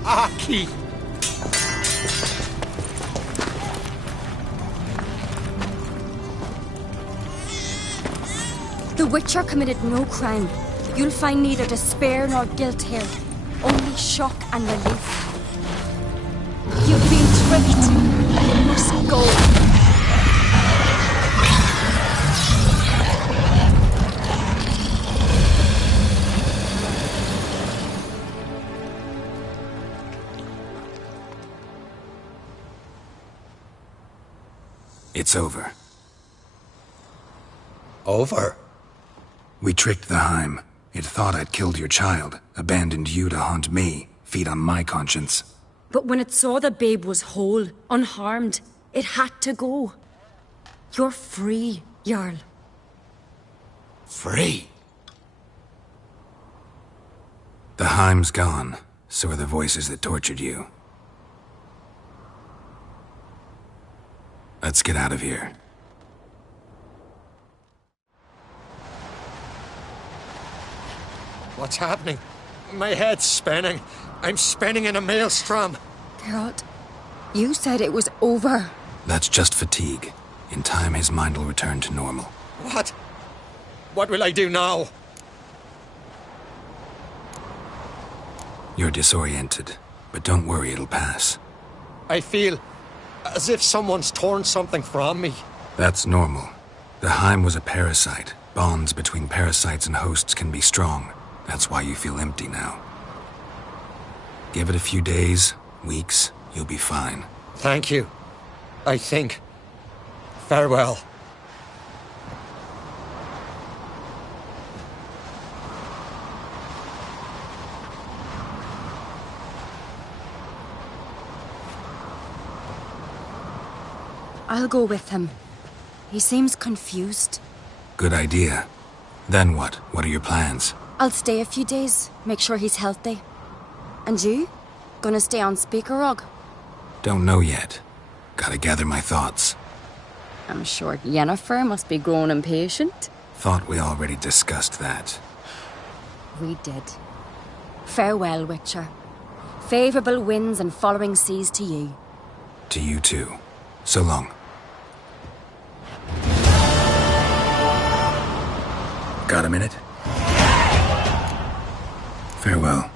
Aki! The Witcher committed no crime. You'll find neither despair nor guilt here. Only shock and relief. You've been tricked. You must go. It's over. Over? We tricked the Heim. It thought I'd killed your child, abandoned you to haunt me, feed on my conscience. But when it saw the babe was whole, unharmed, it had to go. You're free, Jarl. Free? The Heim's gone, so are the voices that tortured you. Let's get out of here. What's happening? My head's spinning. I'm spinning in a maelstrom. Geralt, you said it was over. That's just fatigue. In time, his mind will return to normal. What? What will I do now? You're disoriented, but don't worry, it'll pass. I feel as if someone's torn something from me. That's normal. The Heim was a parasite. Bonds between parasites and hosts can be strong. That's why you feel empty now. Give it a few days, weeks, you'll be fine. Thank you. I think. Farewell. I'll go with him. He seems confused. Good idea. Then what? What are your plans? I'll stay a few days, make sure he's healthy. And you? Gonna stay on Speaker Rog? Don't know yet. Gotta gather my thoughts. I'm sure Yennefer must be growing impatient. Thought we already discussed that. We did. Farewell, Witcher. Favourable winds and following seas to you. To you too. So long. Got a minute? Farewell.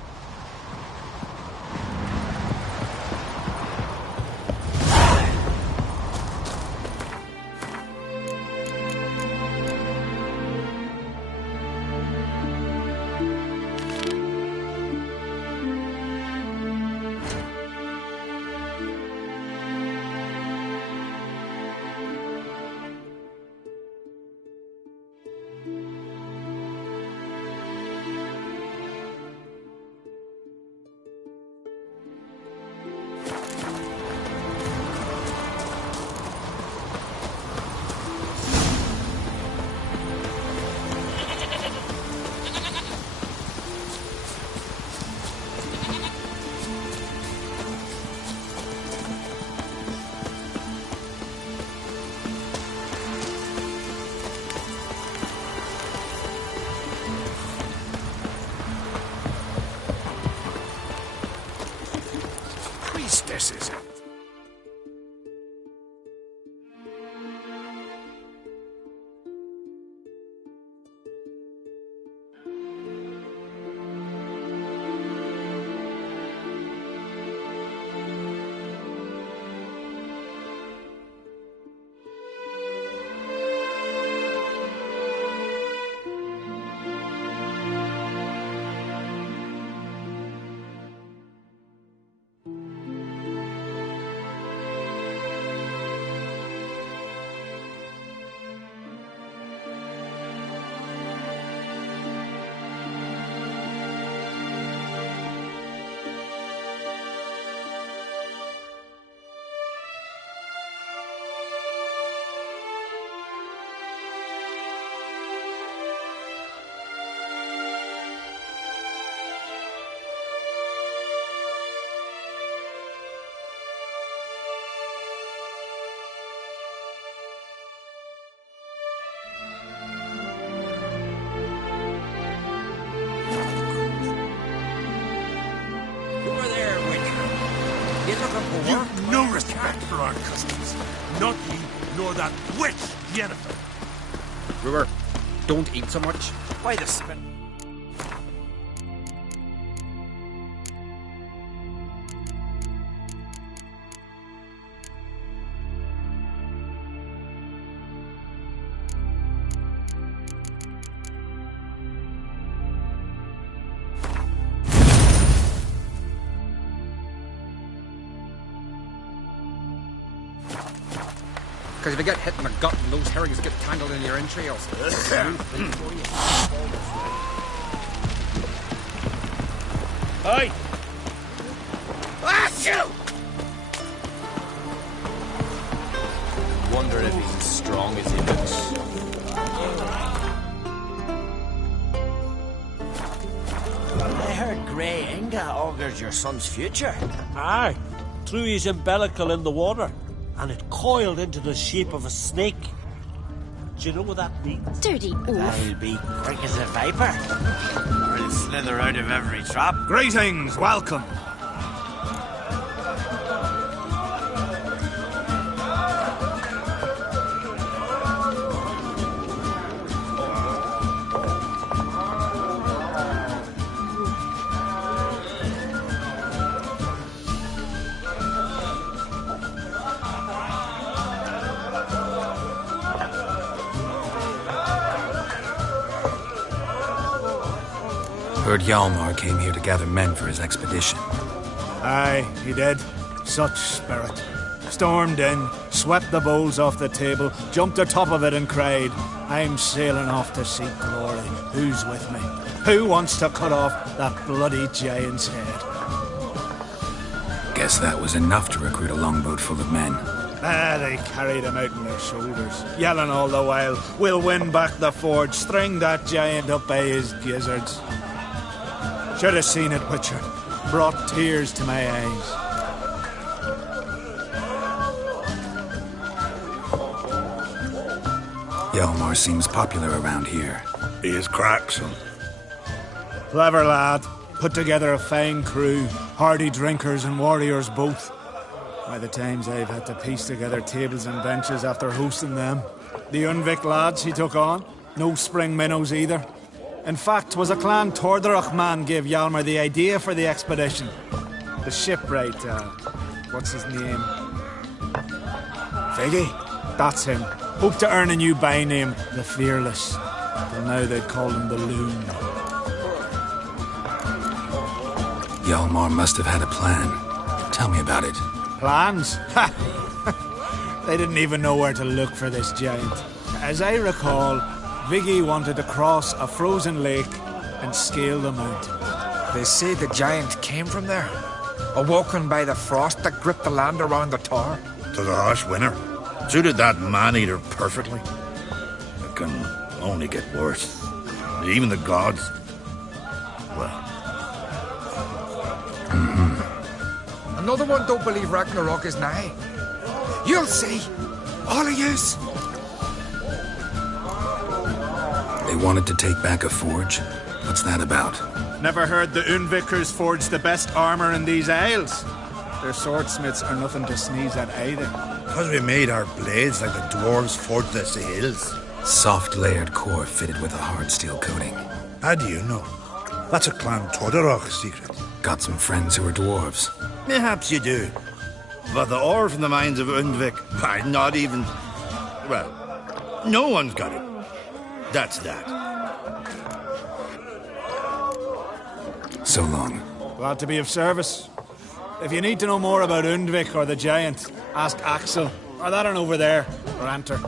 You've no respect for our customs. Not ye, nor that witch, Yennefer. Brewer, don't eat so much. Why the spit? Because if you get hit in the gut and those herrings get tangled in your entrails. Aye! Ah, shoot! Wonder if he's as strong as he looks. I heard Grey Inga augurs your son's future. Aye, threw his umbilical in the water, and it coiled into the shape of a snake. Do you know what that means? Dirty oaf. I'll be quick as a viper. Or I'll slither out of every trap. Greetings, welcome. Heard Hjalmar came here to gather men for his expedition. Aye, he did. Such spirit. Stormed in, swept the bowls off the table, jumped atop of it and cried, I'm sailing off to seek glory. Who's with me? Who wants to cut off that bloody giant's head? Guess that was enough to recruit a longboat full of men. They carried him out on their shoulders, yelling all the while, we'll win back the forge, string that giant up by his gizzards. Should have seen it, Witcher. Brought tears to my eyes. Hjalmar seems popular around here. He is crack, son. Clever lad. Put together a fine crew. Hardy drinkers and warriors both. By the times I've had to piece together tables and benches after hosting them. The Unvik lads he took on. No spring minnows either. In fact, was a clan Tordarach man gave Hjalmar the idea for the expedition. The shipwright, what's his name? Viggy? That's him. Hoped to earn a new by-name, the Fearless. Till now they'd call him the Loon. Hjalmar must have had a plan. Tell me about it. Plans? Ha! They didn't even know where to look for this giant. As I recall, Viggy wanted to cross a frozen lake and scale the mountain. They say the giant came from there. Awoken by the frost that gripped the land around the tower. To the harsh winter. Suited that man-eater perfectly. It can only get worse. Even the gods. Well. Another one don't believe Ragnarok is nigh. You'll see. All of yous. They wanted to take back a forge? What's that about? Never heard the Unvikers forge the best armor in these isles. Their swordsmiths are nothing to sneeze at either. Because we made our blades like the dwarves forged the sails. Soft layered core fitted with a hard steel coating. How do you know? That's a clan Tordarach secret. Got some friends who are dwarves. Perhaps you do. But the ore from the mines of Undvik, why, not even... Well, no one's got it. That's that. So long. Glad to be of service. If you need to know more about Undvik or the giant, ask Axel, or that one over there, or Anter.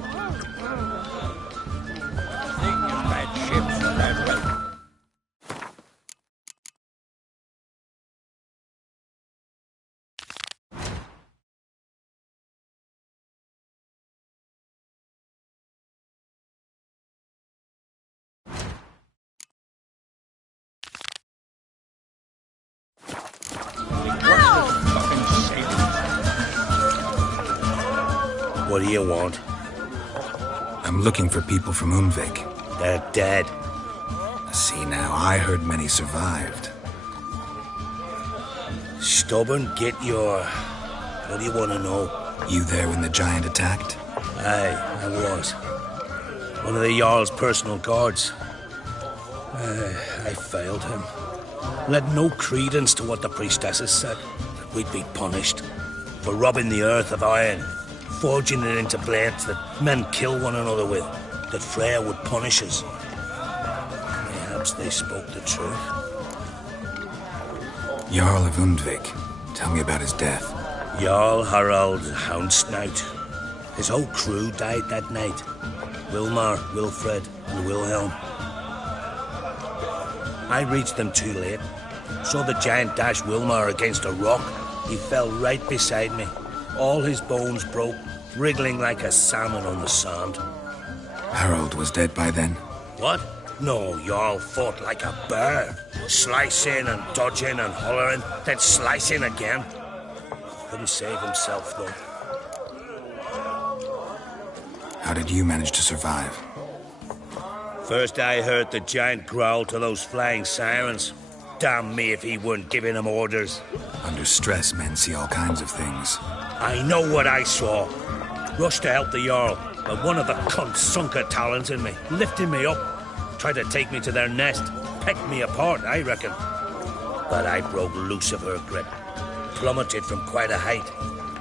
What do you want? I'm looking for people from Umvik. They're dead. See now, I heard many survived. Stubborn, get your... What do you want to know? You there when the giant attacked? Aye, I was. One of the Jarl's personal guards. I failed him. Led no credence to what the priestesses said, that we'd be punished for robbing the earth of iron, forging it into blades that men kill one another with, that Freya would punish us. Perhaps they spoke the truth. Jarl of Undvik. Tell me about his death. Jarl Harald Houndsnout. His whole crew died that night. Wilmar, Wilfred, and Wilhelm. I reached them too late. Saw the giant dash Wilmar against a rock. He fell right beside me. All his bones broke, wriggling like a salmon on the sand. Harold was dead by then? What? No, Jarl fought like a bear. Slicing and dodging and hollering, then slicing again. Couldn't save himself, though. How did you manage to survive? First I heard the giant growl to those flying sirens. Damn me if he weren't giving them orders. Under stress, men see all kinds of things. I know what I saw. Rushed to help the Jarl, but one of the cunts sunk her talons in me, lifting me up. Tried to take me to their nest. Pecked me apart, I reckon. But I broke loose of her grip. Plummeted from quite a height.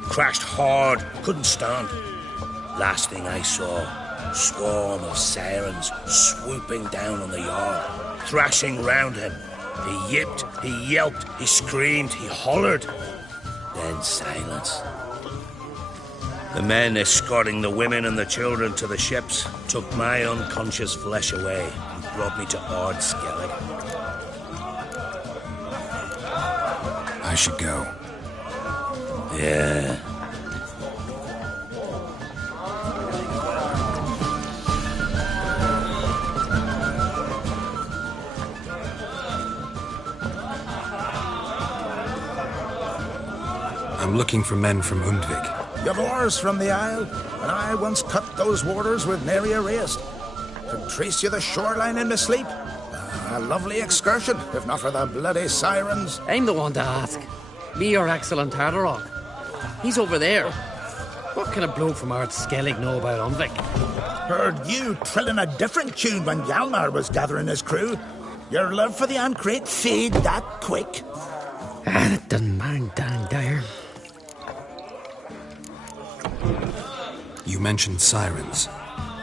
Crashed hard, couldn't stand. Last thing I saw, swarm of sirens swooping down on the Jarl, thrashing round him. He yipped, he yelped, he screamed, he hollered. Then silence. The men escorting the women and the children to the ships took my unconscious flesh away and brought me to Ard Skellig. I should go. Yeah. I'm looking for men from Undvik. You've oars from the Isle, and I once cut those waters with nary a raist. Could trace you the shoreline in my sleep. A lovely excursion, if not for the bloody sirens. I'm the one to ask. Me or Axel and Tardarok. He's over there. What can a bloke from Ard Skellig know about Undvik? Heard you trilling a different tune when Hjalmar was gathering his crew. Your love for the Ancrate fade that quick. It doesn't mind dang dire. You mentioned sirens.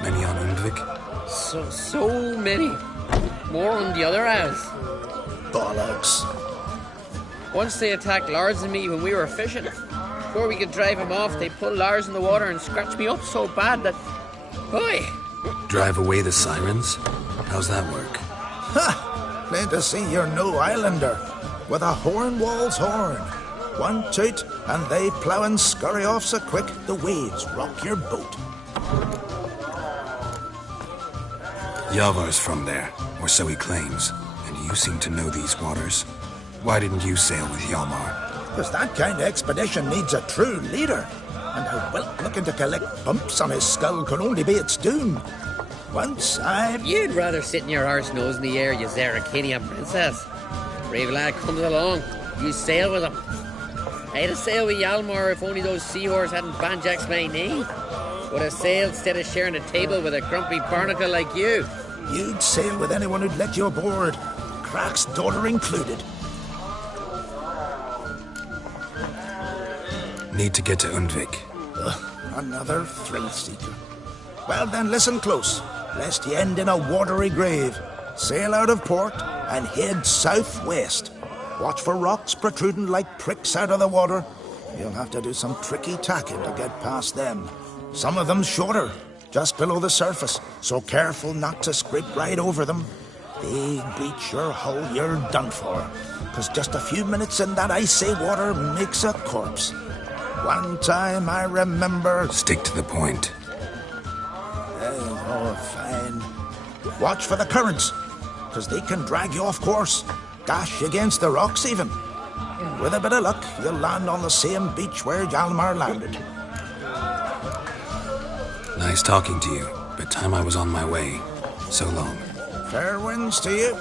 Many on Undvik? So many. More on the other house. Bollocks. Once they attacked Lars and me when we were fishing. Before we could drive him off, they put Lars in the water and scratched me up so bad that... Boy! Drive away the sirens? How's that work? Ha! Plain to see you're no islander. With a horn wall's horn. One toot, and they plough and scurry off so quick the waves rock your boat. Yavar's from there, or so he claims, and you seem to know these waters. Why didn't you sail with Hjalmar? Because that kind of expedition needs a true leader, and a whelp looking to collect bumps on his skull can only be its doom. Once I... You'd rather sit in your arse nose in the air, you Zarakinian princess. Brave lad comes along, you sail with him. I'd have sailed with Hjalmar if only those seahorses hadn't banjaxed my knee. Would have sailed instead of sharing a table with a grumpy barnacle like you. You'd sail with anyone who'd let you aboard, Crack's daughter included. Need to get to Undvik. Another thrill-seeker. Well then, listen close, lest you end in a watery grave. Sail out of port and head southwest. Watch for rocks protruding like pricks out of the water. You'll have to do some tricky tacking to get past them. Some of them shorter, just below the surface, so careful not to scrape right over them. They breach your hull, you're done for. 'Cause just a few minutes in that icy water makes a corpse. One time I remember... Stick to the point. Oh, fine. Watch for the currents, 'cause they can drag you off course. Dash against the rocks even. With a bit of luck, you'll land on the same beach where Hjalmar landed. Nice talking to you, but time I was on my way. So long. Fair winds to you.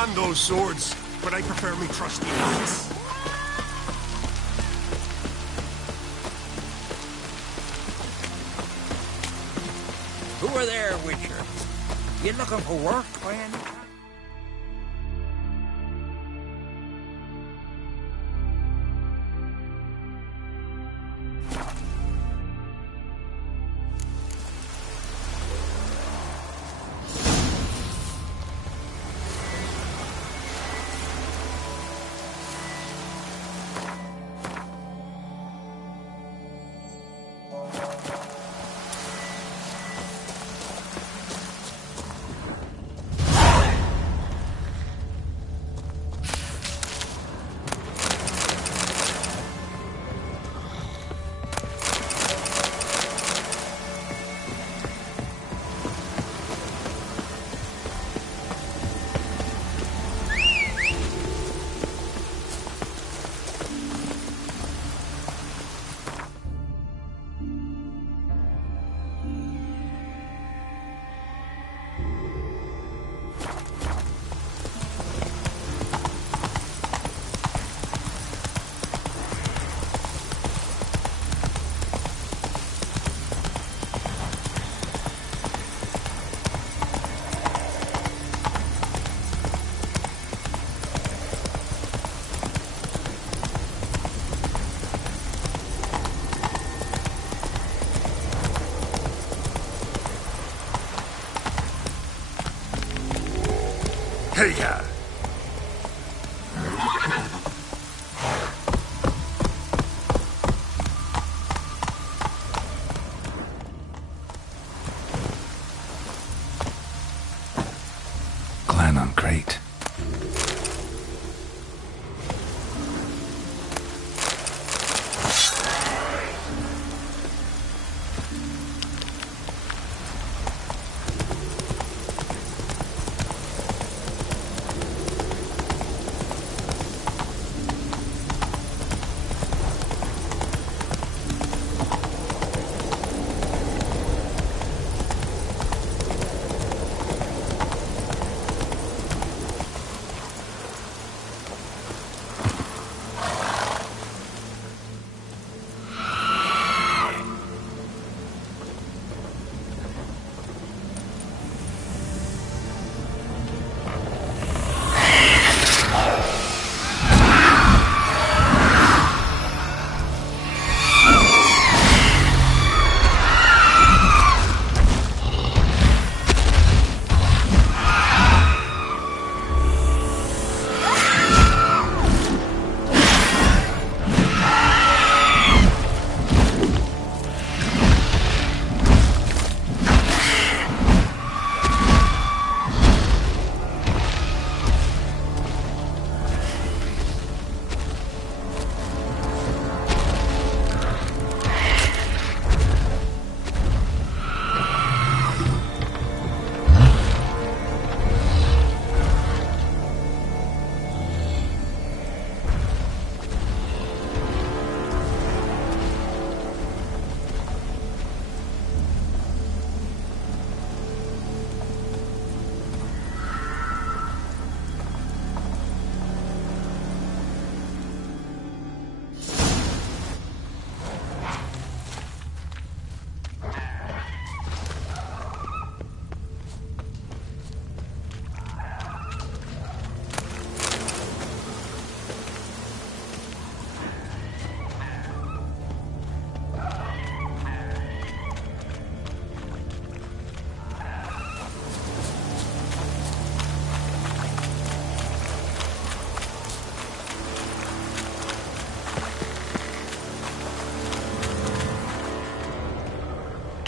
stand those swords, but I prefer me trusty axe. Who are there, Witcher? You looking for work, by any chance? Hey, ya! Clan on crate.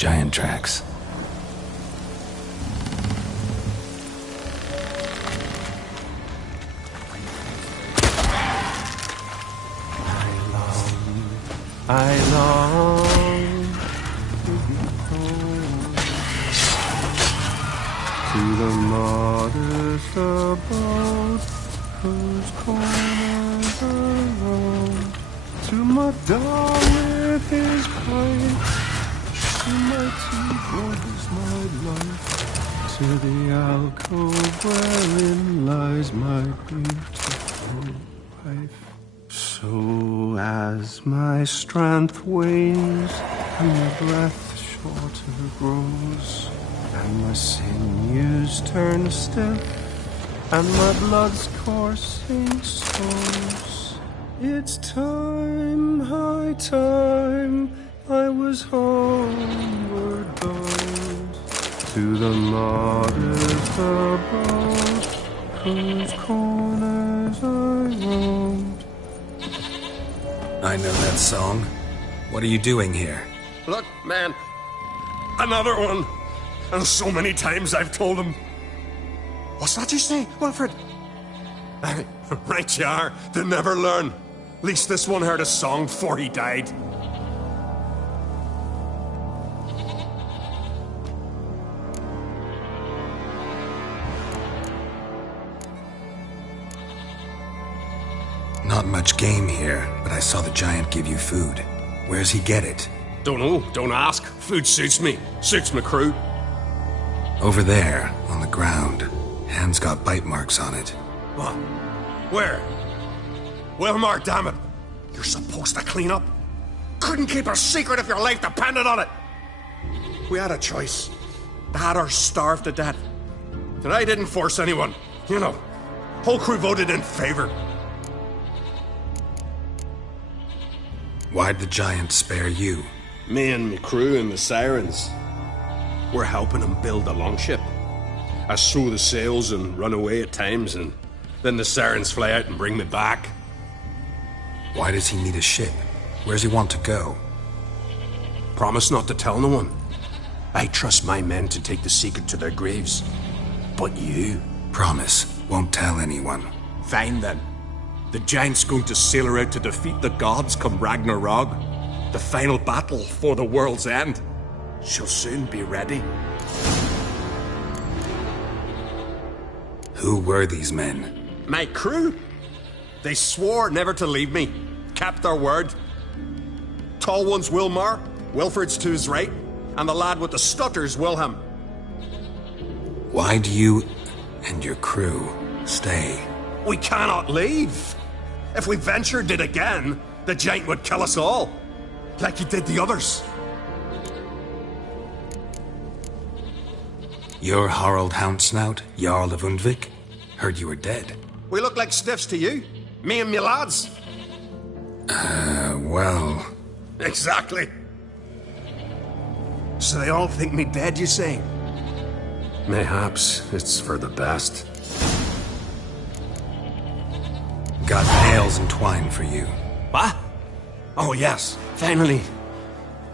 Giant tracks. I long to be home to the modest abode whose corners are round, to my dog with his pipe, to my tea, what is my life, to the alcove wherein lies my beautiful wife. So as my strength wanes and my breath shorter grows, and my sinews turn stiff, and my blood's coursing slows, it's time, high time, I was homeward bound to the modest abode whose corners I roamed. I know that song. What are you doing here? Look, man. Another one. And so many times I've told him. What's that you say, Wilfred? Right you are. They never learn. At least this one heard a song before he died. Not much game here, but I saw the giant give you food. Where's he get it? Don't know. Don't ask. Food suits me. Suits my crew. Over there, on the ground. Hand's got bite marks on it. What? Where? Wilmar, damn it. You're supposed to clean up. Couldn't keep a secret if your life depended on it. We had a choice. Dad or starve to death. And I didn't force anyone. You know, whole crew voted in favor. Why'd the giant spare you? Me and my crew and the Sirens. We're helping him build a longship. I sew the sails and run away at times, and then the Sirens fly out and bring me back. Why does he need a ship? Where's he want to go? Promise not to tell no one. I trust my men to take the secret to their graves. But you? Promise. Won't tell anyone. Fine then. The giant's going to sail her out to defeat the gods come Ragnarok. The final battle for the world's end. She'll soon be ready. Who were these men? My crew. They swore never to leave me. Kept their word. Tall one's Wilmar, Wilfred's to his right, and the lad with the stutter's Wilhelm. Why do you and your crew stay? We cannot leave. If we ventured it again, the giant would kill us all. Like he did the others. You're Harald Houndsnout, Jarl of Undvik? Heard you were dead. We look like stiffs to you. Me and me lads. Well... Exactly. So they all think me dead, you say? Mayhaps it's for the best. Got nails and twine for you. What? Oh, yes. Finally.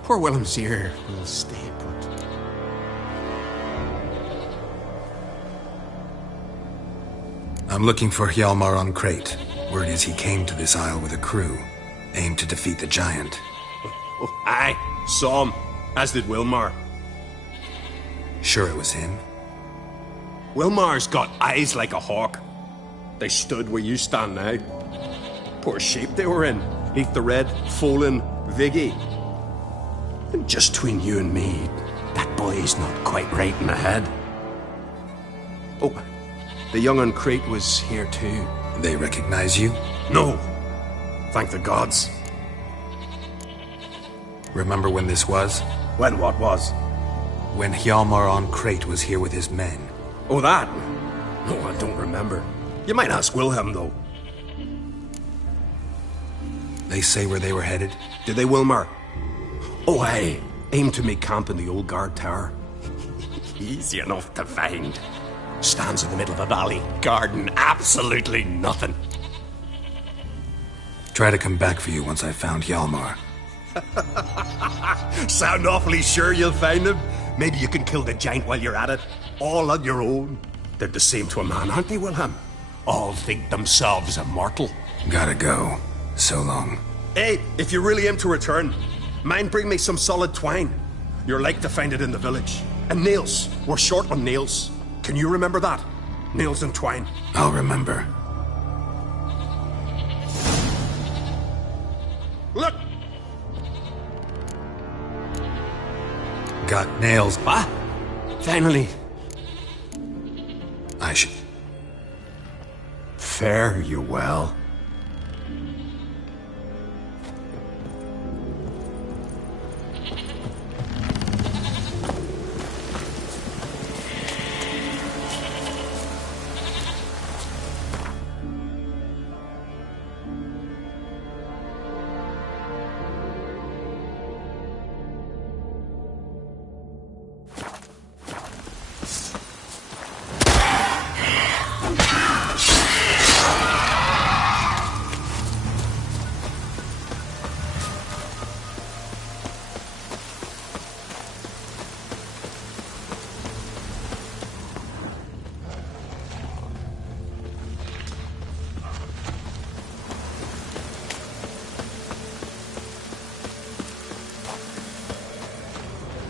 Poor Willem's here will stay put. I'm looking for Hjalmar on Crate. Word is he came to this isle with a crew, aimed to defeat the giant. Oh, aye. Saw him. As did Wilmar. Sure it was him? Wilmar's got eyes like a hawk. They stood where you stand now. Poor shape they were in. Heath the Red, Folin, Viggy. And just between you and me, that boy's not quite right in the head. Oh, the young on Crate was here too. They recognize you? No. Thank the gods. Remember when this was? When what was? When Hjalmar on Crate was here with his men. Oh, that? No, I don't remember. You might ask Wilhelm, though. They say where they were headed? Did they, Wilmar? Oh, aye. Aim to make camp in the old guard tower. Easy enough to find. Stands in the middle of a valley. Garden, absolutely nothing. Try to come back for you once I've found Hjalmar. Sound awfully sure you'll find him? Maybe you can kill the giant while you're at it. All on your own. They're the same to a man, aren't they, Wilhelm? All think themselves immortal. Gotta go. So long. Hey, if you really aim to return, mind bring me some solid twine. You're like to find it in the village. And nails. We're short on nails. Can you remember that? Nails and twine. I'll remember. Look! Got nails. What? Finally. I should... Fare you well.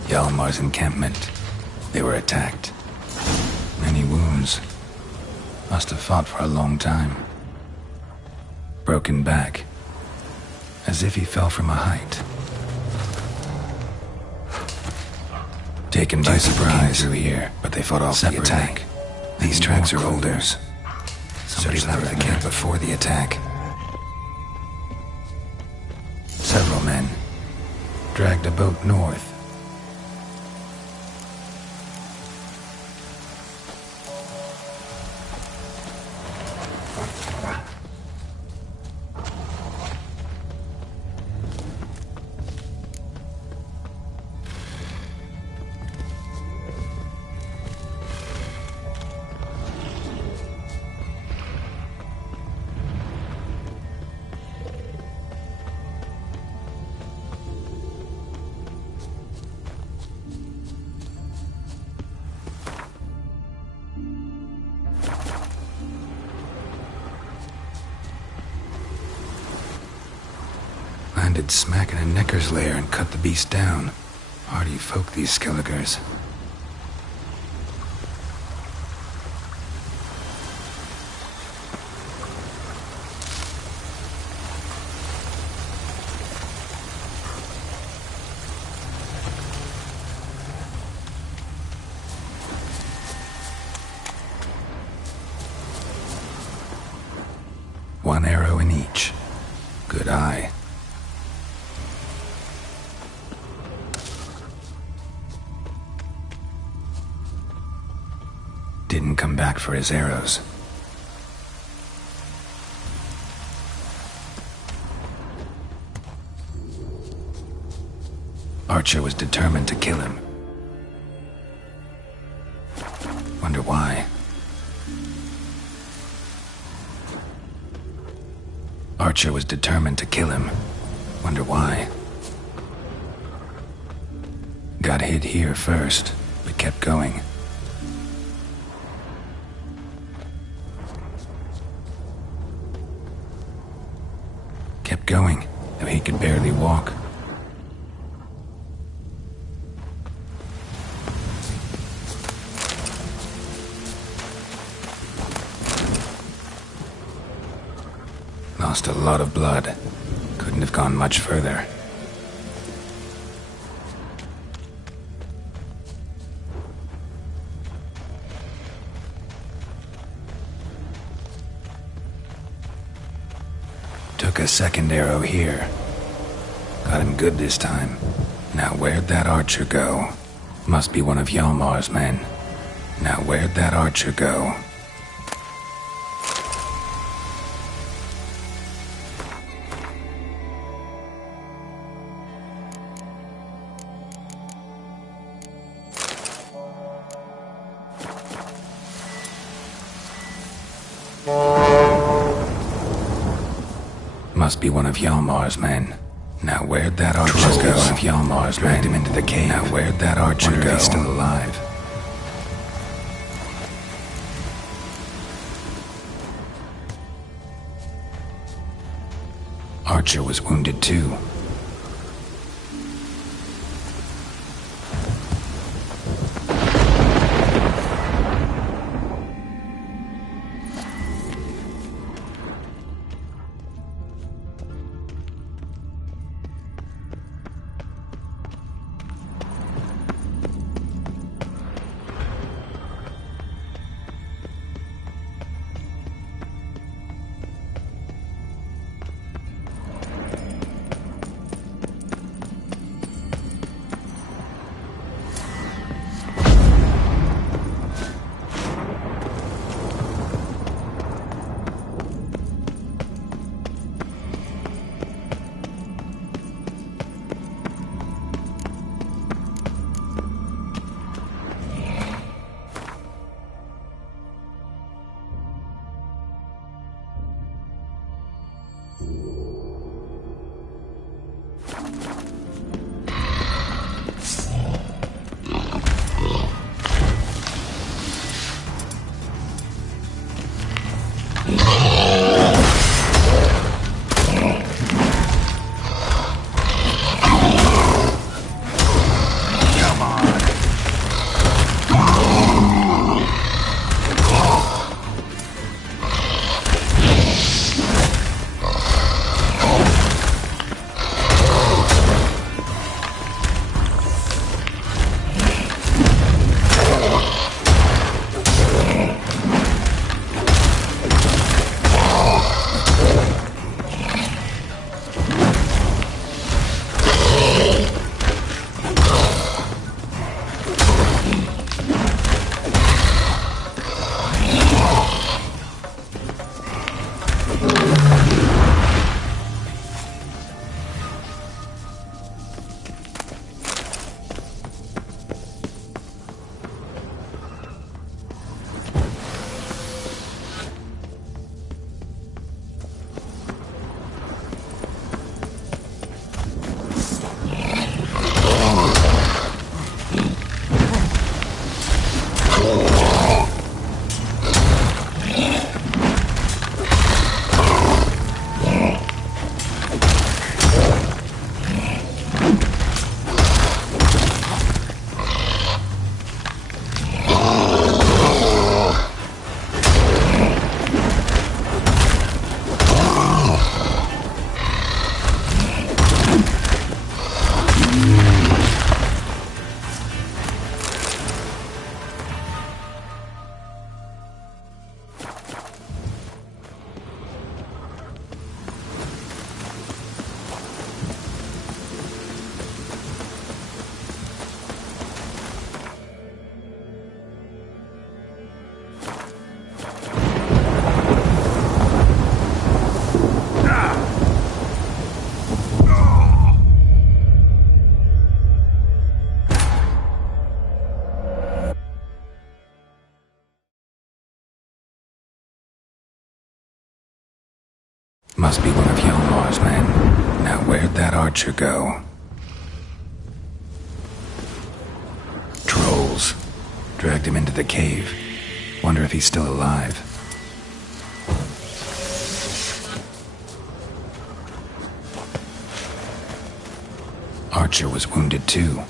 Hjalmar's encampment. They were attacked. Many wounds. Must have fought for a long time. Broken back. As if he fell from a height. Taken by surprise through here, but they fought off the attack. These tracks are older. Somebody left the camp before the attack. Several men dragged a boat north. Landed smack in a necker's lair and cut the beast down. Hardy folk, these Skelligers. One arrow in each. Good eye. Didn't come back for his arrows. Archer was determined to kill him. Wonder why. Archer was determined to kill him. Wonder why. Got hit here first, but kept going. Kept going, though he could barely walk. Lost a lot of blood. Couldn't have gone much further. Took a second arrow here. Got him good this time. Now where'd that archer go? Must be one of Hjalmar's men. Now where'd that archer go? Must be one of Hjalmar's men. Now where'd that archer go? One of Hjalmar's dragged him into the cave. Now where'd that archer go? He's still alive. Archer was wounded too. Must be one of Hjalmar's men. Now where'd that archer go? Trolls. Dragged him into the cave. Wonder if he's still alive. Archer was wounded too.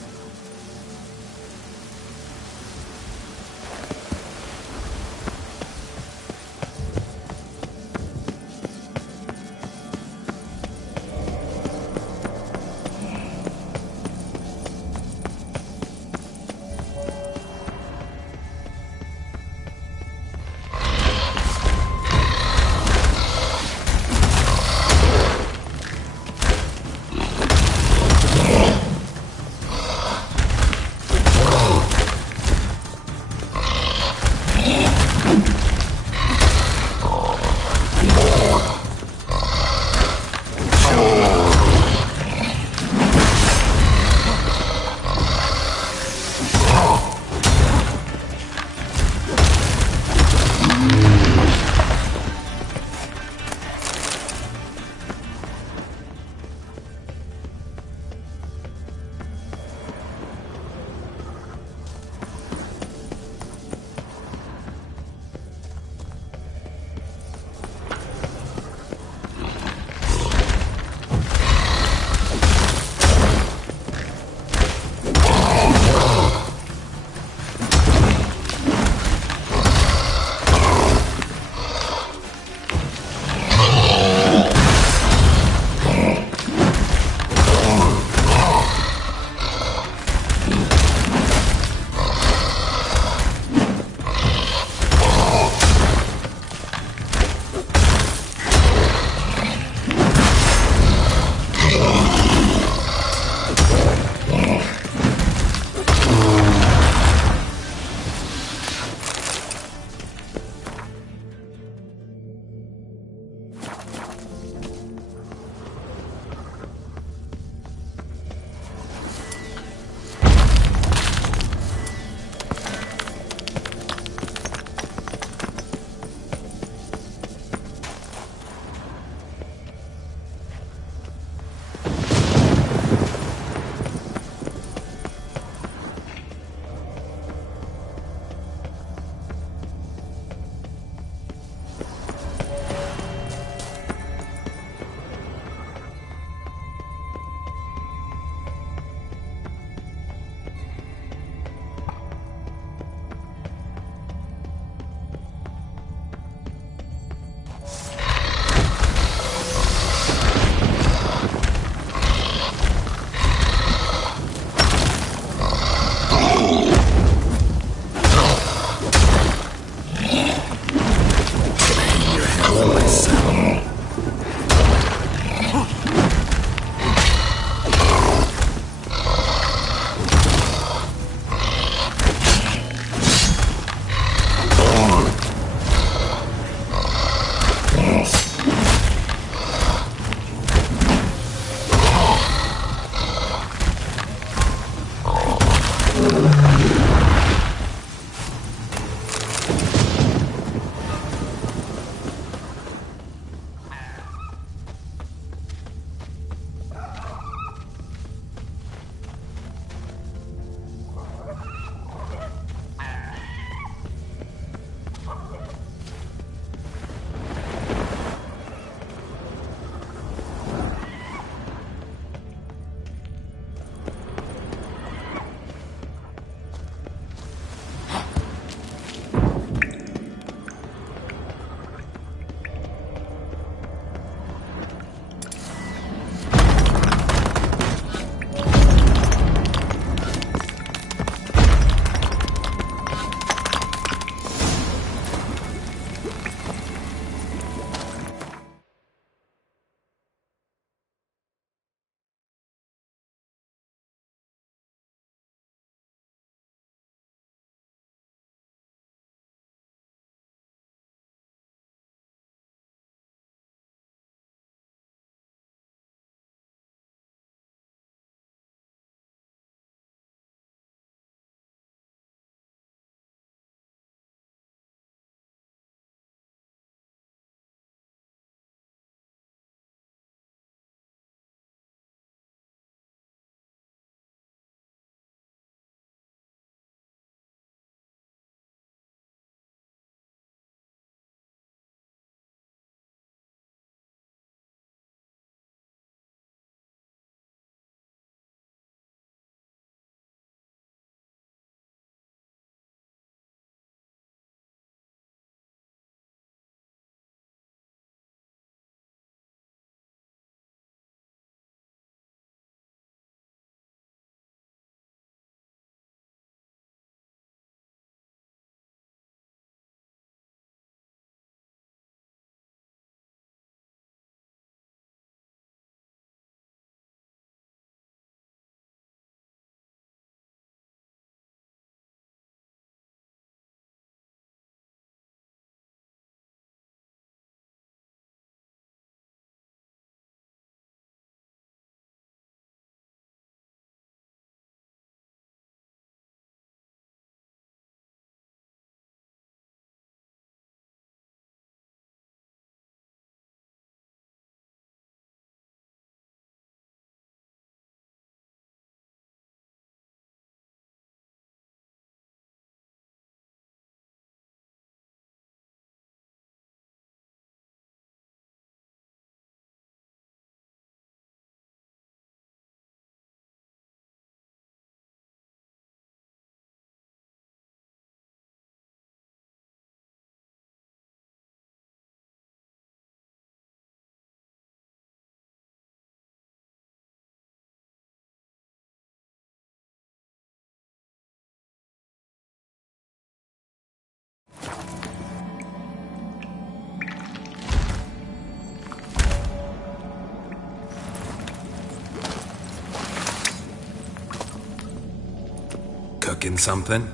Thinking something?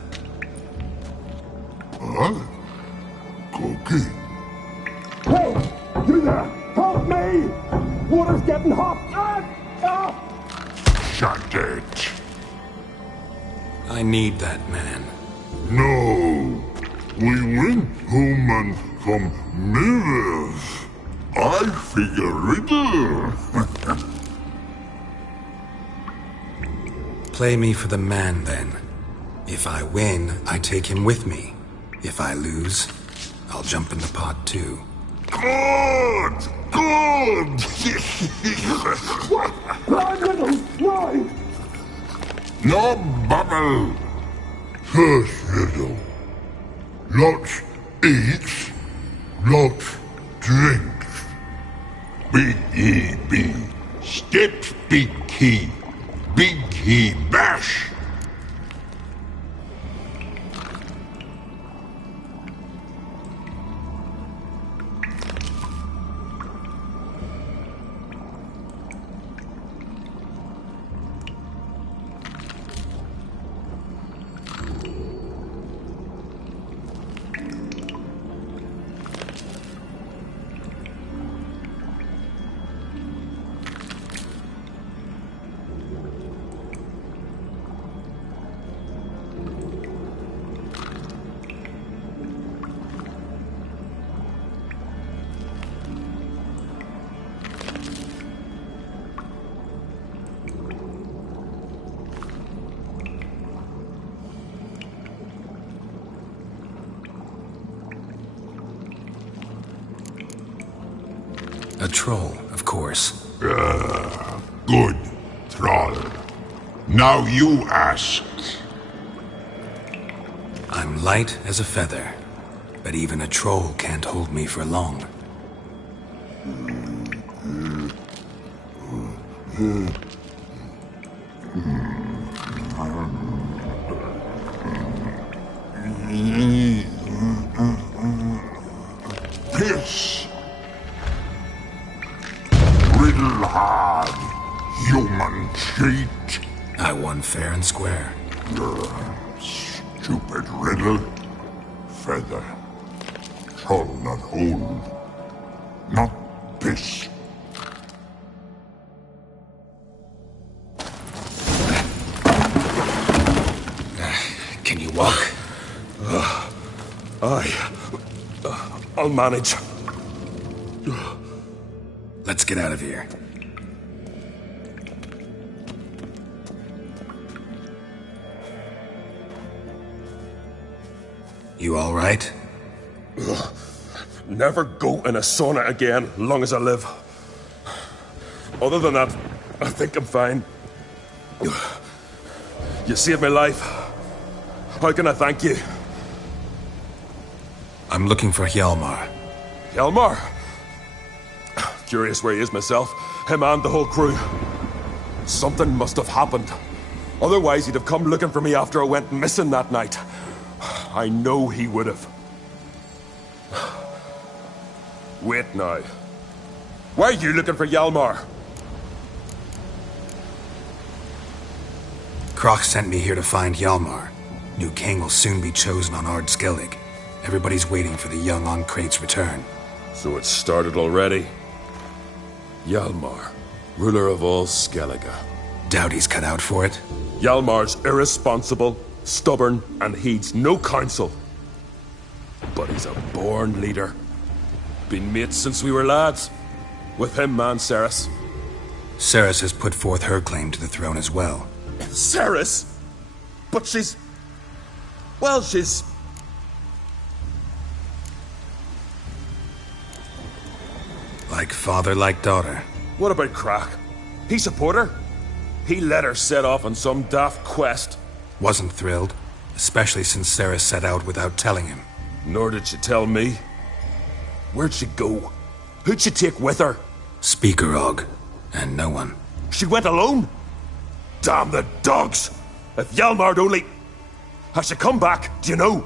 Huh? Cookie? Hey! You there! Help me! Water's getting hot! Shut it. I need that man. No. We went home and from mirrors. I figure riddle. Play me for the man, then. If I win, I take him with me. If I lose, I'll jump in the pot too. Good! Good! What? Blind riddle! No! No bubble. First riddle. Lots eats, lots drinks. Big E B. Steps big key. Big key bash. A troll, of course. Good, troll. Now you ask. I'm light as a feather, but even a troll can't hold me for long. Piss. Riddle hard, human cheat. I won fair and square. Stupid riddle. Feather. Troll not hold. Not piss. Can you walk? I'll manage. Let's get out of here. You all right? Never go in a sauna again, long as I live. Other than that, I think I'm fine. You saved my life. How can I thank you? I'm looking for Hjalmar. Hjalmar? Curious where he is myself. Him and the whole crew. Something must have happened. Otherwise, he'd have come looking for me after I went missing that night. I know he would have. Wait now. Why are you looking for Hjalmar? Croc sent me here to find Hjalmar. New king will soon be chosen on Ard Skellig. Everybody's waiting for the young Ancrate's return. So it started already. Hjalmar, ruler of all Skellige. Doubt he's cut out for it. Hjalmar's irresponsible, stubborn, and heeds no counsel. But he's a born leader. Been mates since we were lads. With him and Ceres. Ceres has put forth her claim to the throne as well. Ceres? But she's... Well, she's... Like father, like daughter. What about Crack? He support her? He let her set off on some daft quest. Wasn't thrilled, especially since Ceres set out without telling him. Nor did she tell me. Where'd she go? Who'd she take with her? Speakerog, and no one. She went alone? Damn the dogs! If Hjalmar'd only... Has she come back, do you know?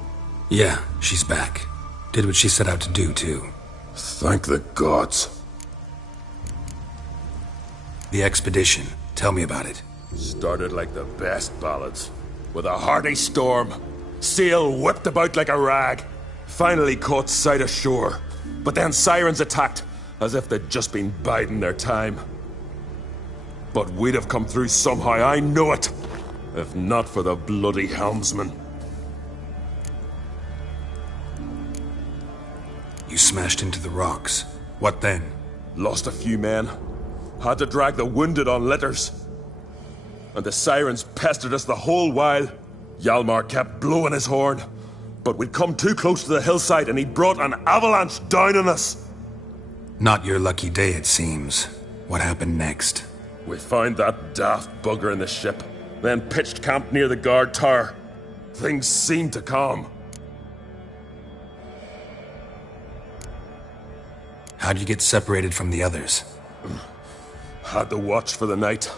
Yeah, she's back. Did what she set out to do, too. Thank the gods. The expedition. Tell me about it. Started like the best ballads. With a hearty storm, sail whipped about like a rag. Finally caught sight of shore, but then sirens attacked, as if they'd just been biding their time. But we'd have come through somehow, I know it, if not for the bloody helmsman. You smashed into the rocks. What then? Lost a few men. Had to drag the wounded on litters. And the sirens pestered us the whole while. Hjalmar kept blowing his horn. But we'd come too close to the hillside and he brought an avalanche down on us. Not your lucky day, it seems. What happened next? We found that daft bugger in the ship, then pitched camp near the guard tower. Things seemed to calm. How'd you get separated from the others? Had to watch for the night.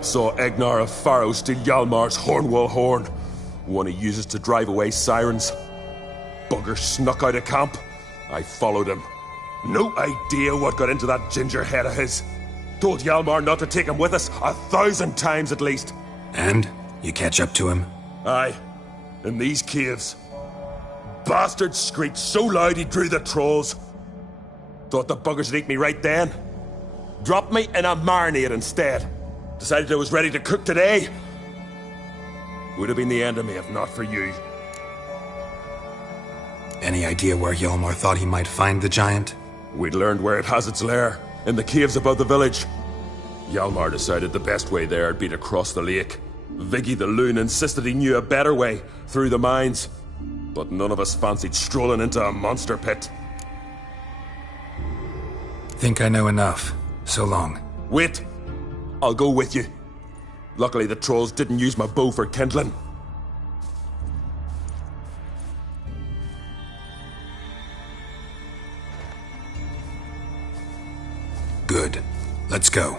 Saw Egnar of Faro steal Hjalmar's Hornwall horn, one he uses to drive away sirens. Bugger snuck out of camp. I followed him. No idea what got into that ginger head of his. Told Hjalmar not to take him with us 1,000 times at least. And? You catch up to him? Aye. In these caves. Bastard screeched so loud he drew the trolls. Thought the buggers would eat me right then. Dropped me in a marinade instead. Decided I was ready to cook today. Would have been the end of me if not for you. Any idea where Hjalmar thought he might find the giant? We'd learned where it has its lair, in the caves above the village. Hjalmar decided the best way there would be to cross the lake. Viggy the loon insisted he knew a better way, through the mines. But none of us fancied strolling into a monster pit. Think I know enough. So long. Wait! I'll go with you. Luckily the trolls didn't use my bow for kindling. Good. Let's go.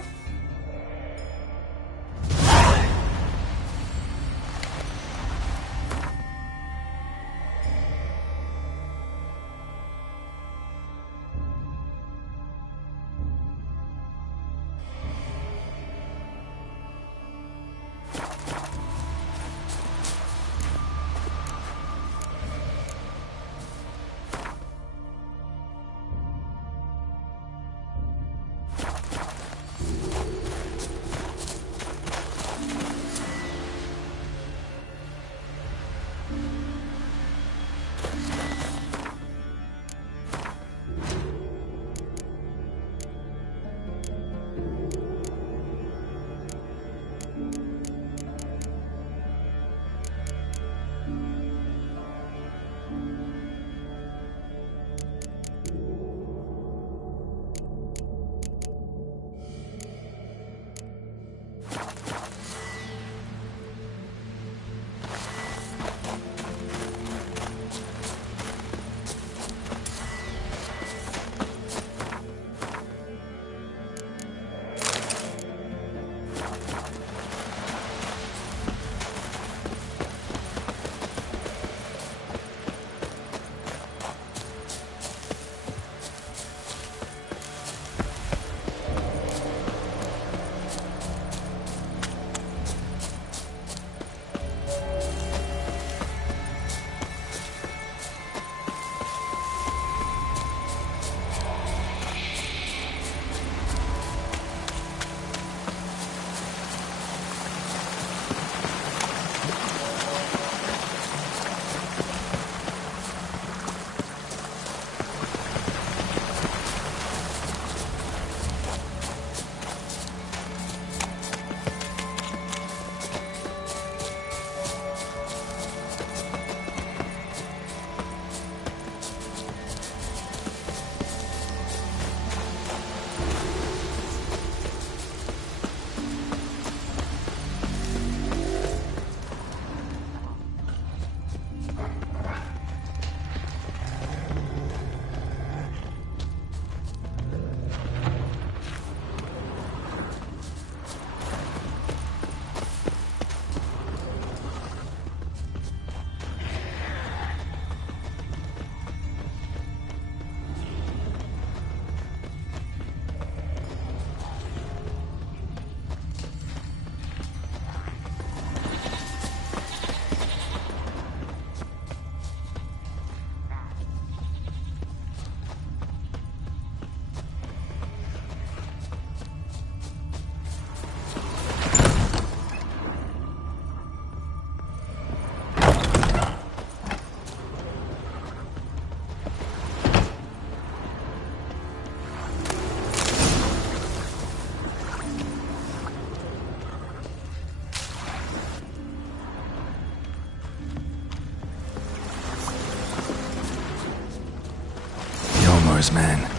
Minotaur's man.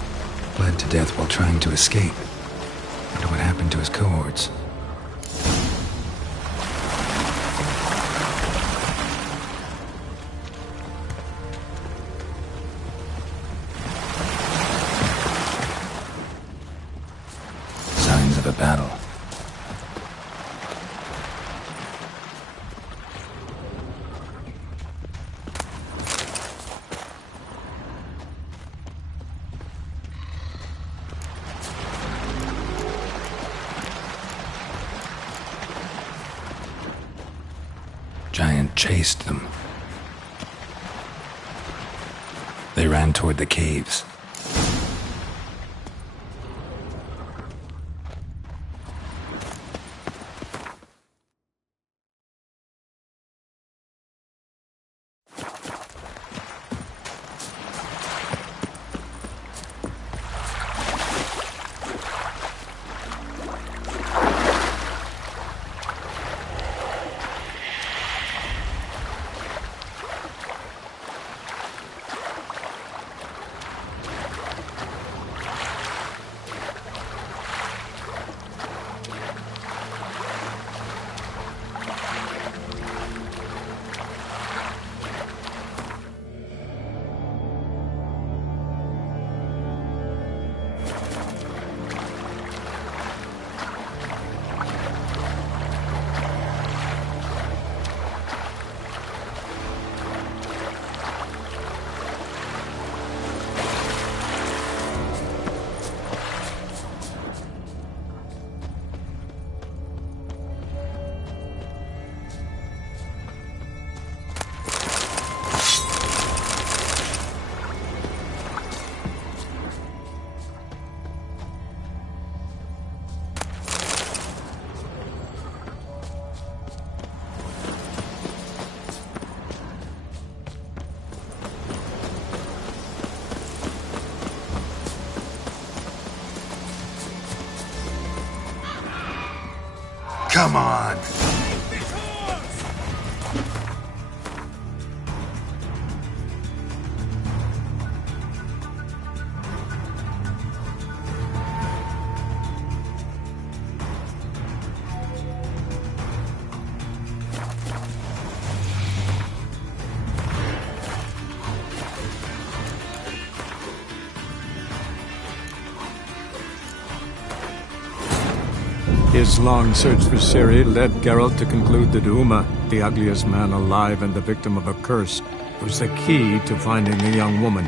Bled to death while trying to escape. Wonder what happened to his cohorts. Signs of a battle. Giant chased them. They ran toward the caves. Come on! His long search for Ciri led Geralt to conclude that Uma, the ugliest man alive and the victim of a curse, was the key to finding the young woman.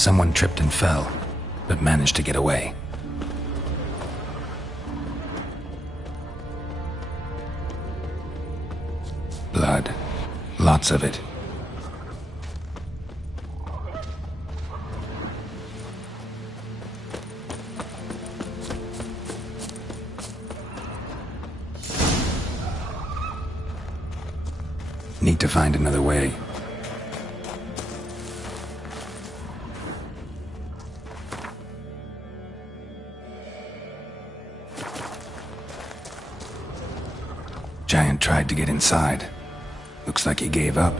Someone tripped and fell, but managed to get away. Blood. Lots of it. Need to find another way. Giant tried to get inside. Looks like he gave up.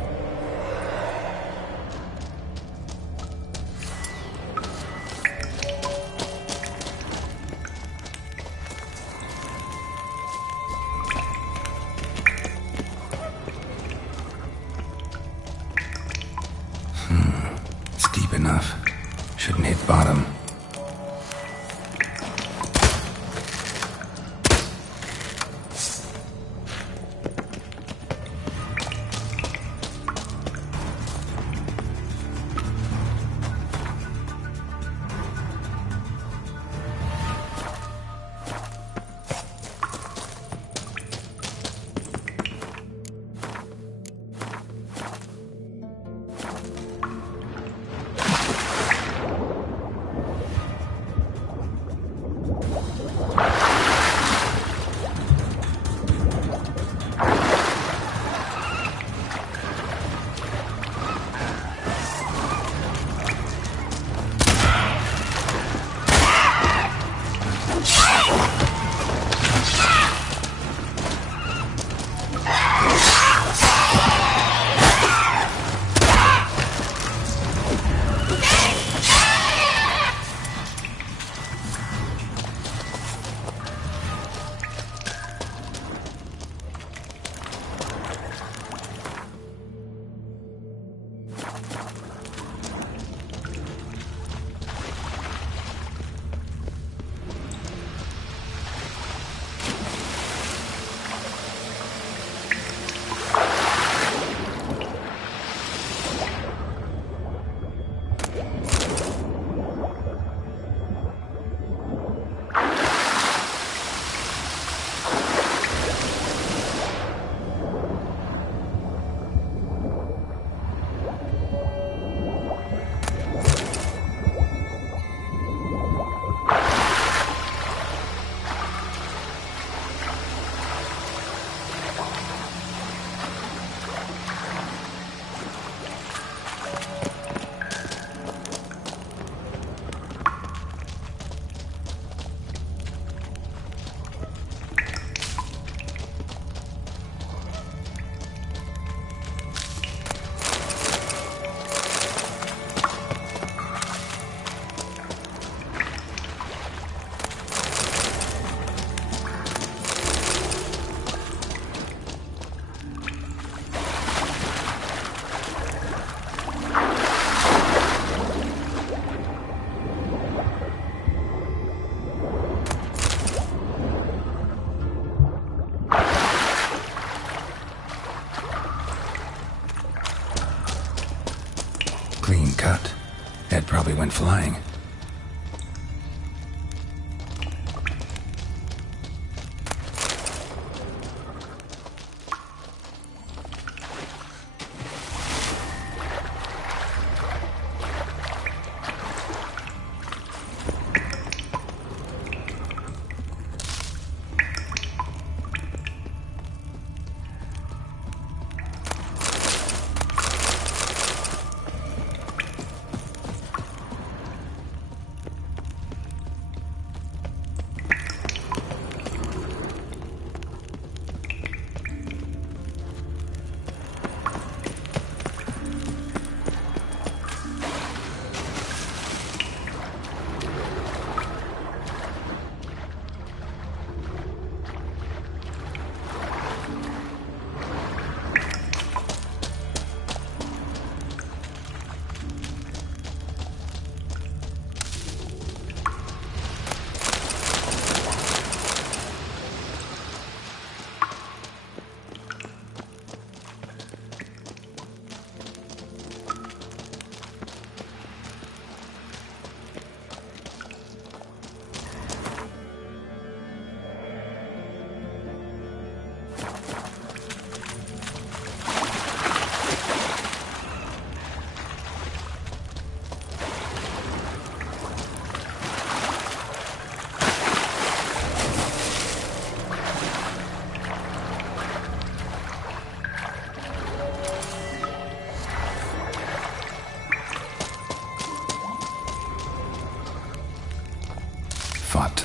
It's deep enough. Shouldn't hit bottom. Clean cut. Head probably went flying.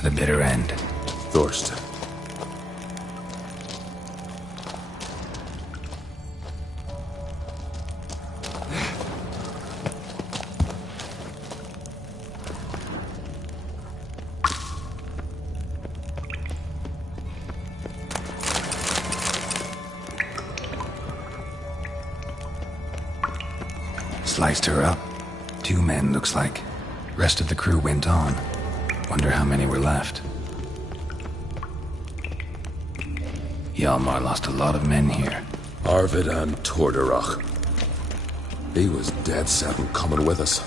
the bitter end. Thorst. Sliced her up. 2 men, looks like. Rest of the crew went on. Wonder how many were left. Hjalmar lost a lot of men here. Arvid and Torderach. He was dead set on coming with us.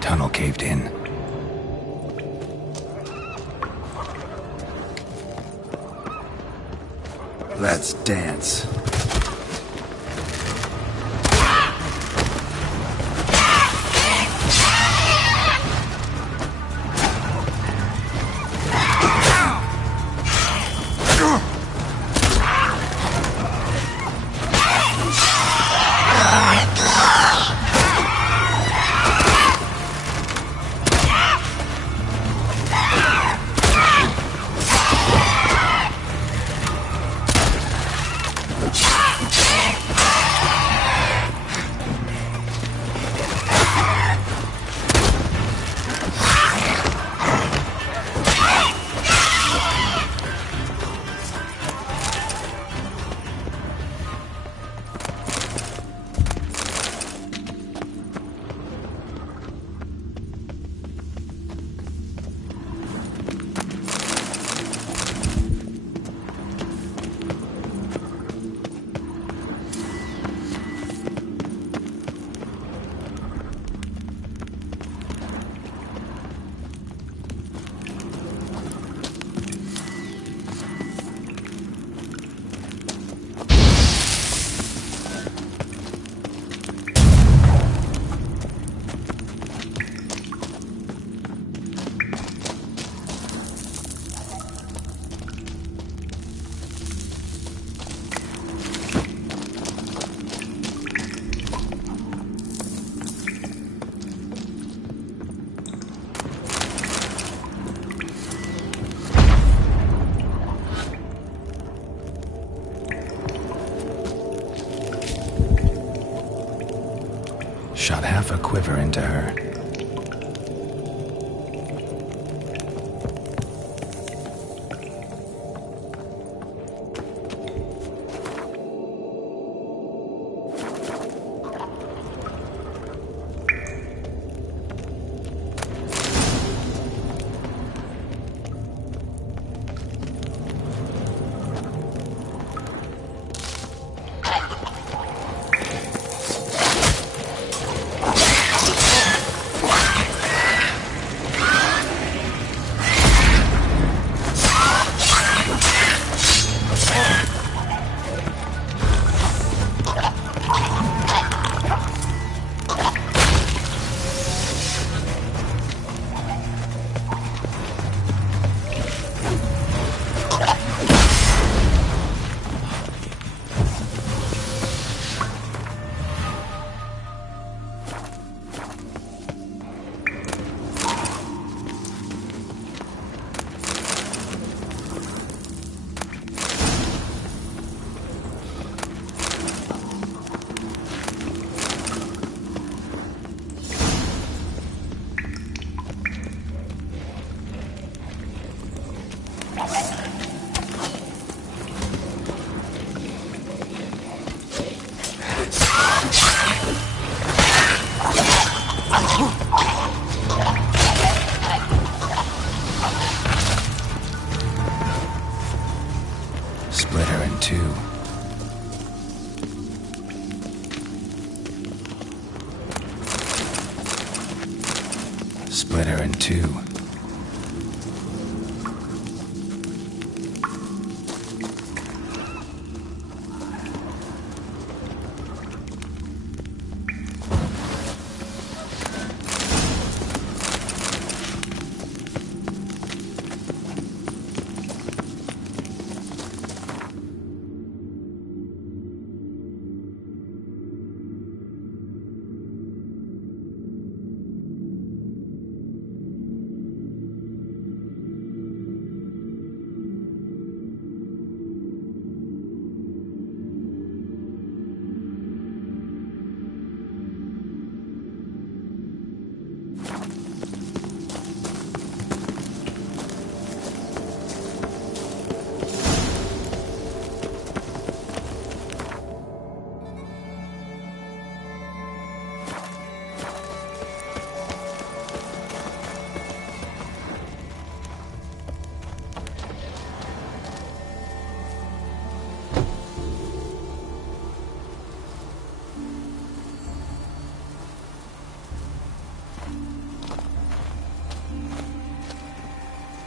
Tunnel caved in. Let's dance. shot half a quiver into her. Split her in two. Split her in two.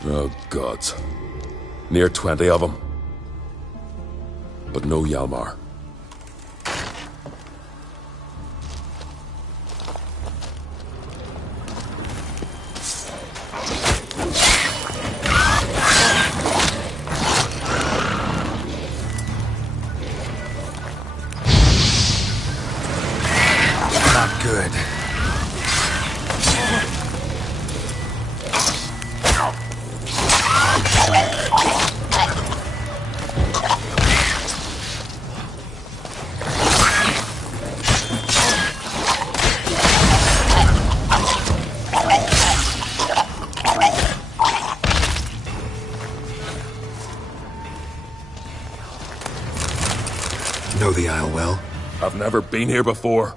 Oh, gods. Near 20 of them. But no Hjalmar. Not good. Know the Isle well? I've never been here before.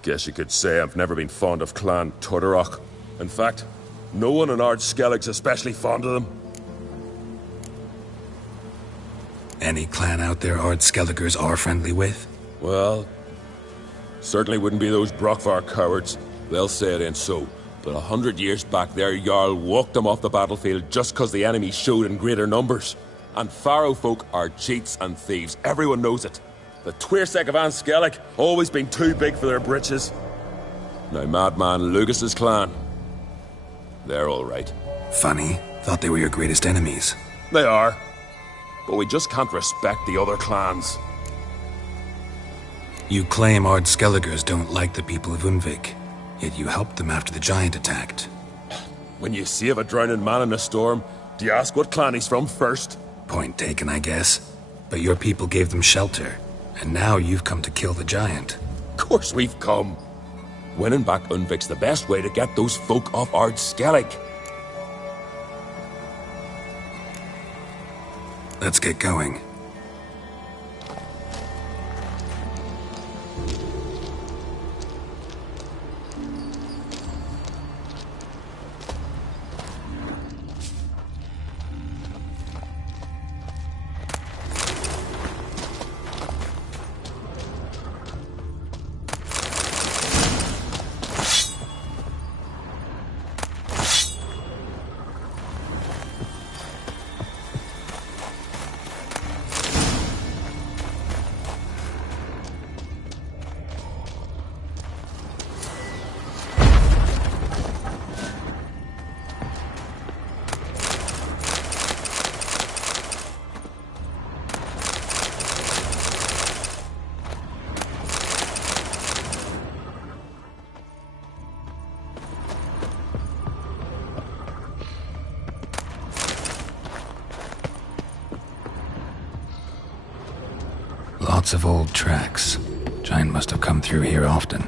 Guess you could say I've never been fond of Clan Tudorok. In fact, no one in Ard Skellig's especially fond of them. Any clan out there Ard Skelligers are friendly with? Well, certainly wouldn't be those Brockvar cowards. They'll say it ain't so. But 100 years back, their Jarl walked them off the battlefield just 'cause the enemy showed in greater numbers. And Faro folk are cheats and thieves. Everyone knows it. The Twirsek of An Skellig always been too big for their britches. Now Madman Lucas's clan, they're all right. Funny. Thought they were your greatest enemies. They are. But we just can't respect the other clans. You claim Ard Skelligers don't like the people of Unvik, yet you helped them after the giant attacked. When you save a drowning man in a storm, do you ask what clan he's from first? Point taken, I guess. But your people gave them shelter, and now you've come to kill the giant. Of course we've come. Winning back Unvik's the best way to get those folk off Ard Skellig. Let's get going. Lots of old tracks. Giant must have come through here often.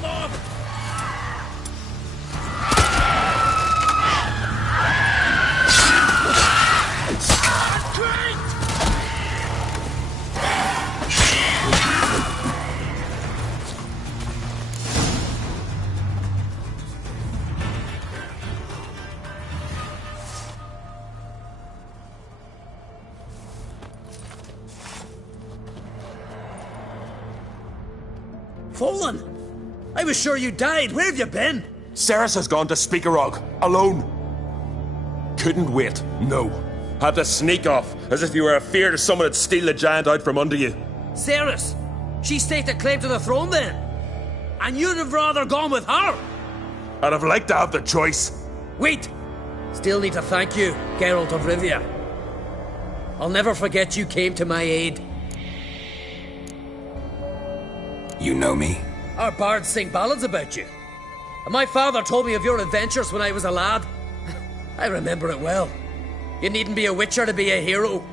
them off! Fallen! I was sure you died. Where have you been? Ceres has gone to Speakerog, alone. Couldn't wait, no. Had to sneak off, as if you were afeard of someone would steal the giant out from under you. Ceres! She staked a claim to the throne then. And you'd have rather gone with her. I'd have liked to have the choice. Wait! Still need to thank you, Geralt of Rivia. I'll never forget you came to my aid. You know me? Our bards sing ballads about you. And my father told me of your adventures when I was a lad. I remember it well. You needn't be a witcher to be a hero.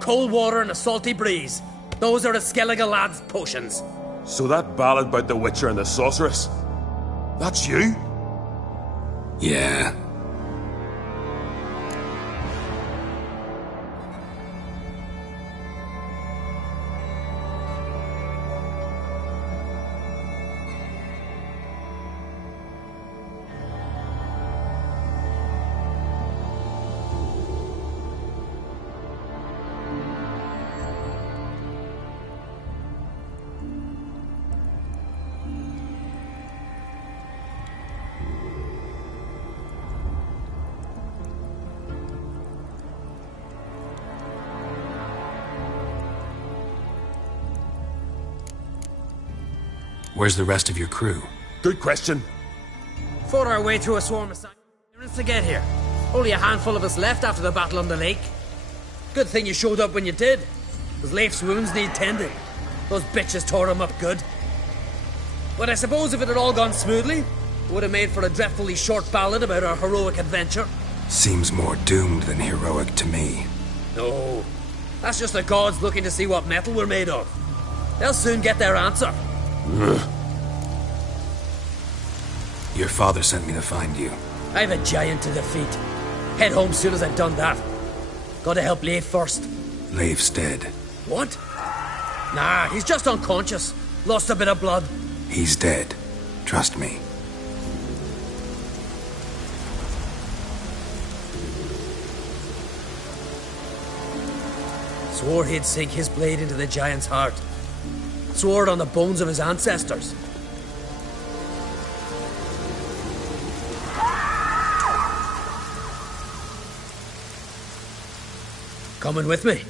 Cold water and a salty breeze. Those are the Skellige lad's potions. So that ballad about the Witcher and the Sorceress, that's you? Yeah. Where's the rest of your crew? Good question. Fought our way through a swarm of sirens to get here. Only a handful of us left after the battle on the lake. Good thing you showed up when you did, because Leif's wounds need tending. Those bitches tore him up good. But I suppose if it had all gone smoothly, it would have made for a dreadfully short ballad about our heroic adventure. Seems more doomed than heroic to me. No, that's just the gods looking to see what metal we're made of. They'll soon get their answer. Your father sent me to find you. I've a giant to defeat. Head home soon as I've done that. Gotta help Leif first. Leif's dead. What? Nah, he's just unconscious. Lost a bit of blood. He's dead. Trust me. Swore he'd sink his blade into the giant's heart. Swore it on the bones of his ancestors. Coming with me?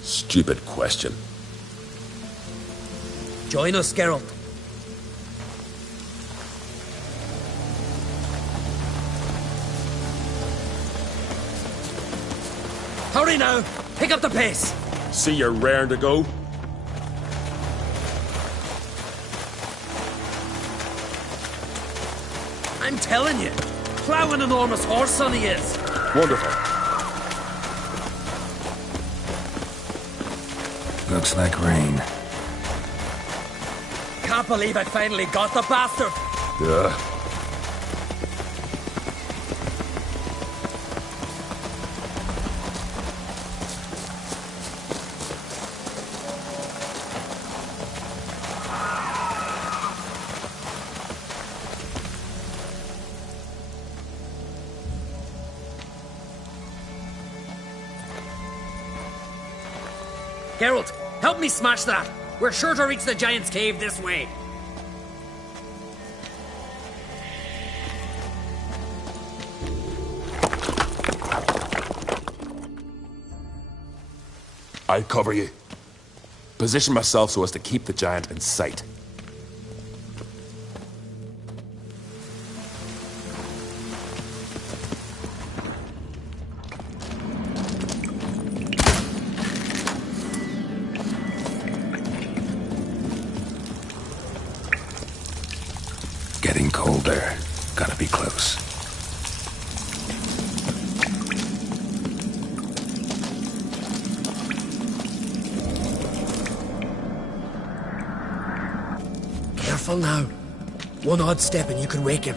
Stupid question. Join us, Geralt. Hurry now! Pick up the pace! See you're raring to go? I'm telling you, plough an enormous horse, son he is. Wonderful. Looks like rain. Can't believe I finally got the bastard. Yeah. Geralt, help me smash that. We're sure to reach the giant's cave this way. I'll cover you. Position myself so as to keep the giant in sight. Getting colder. Gotta be close. Careful now. One odd step and you can wake him.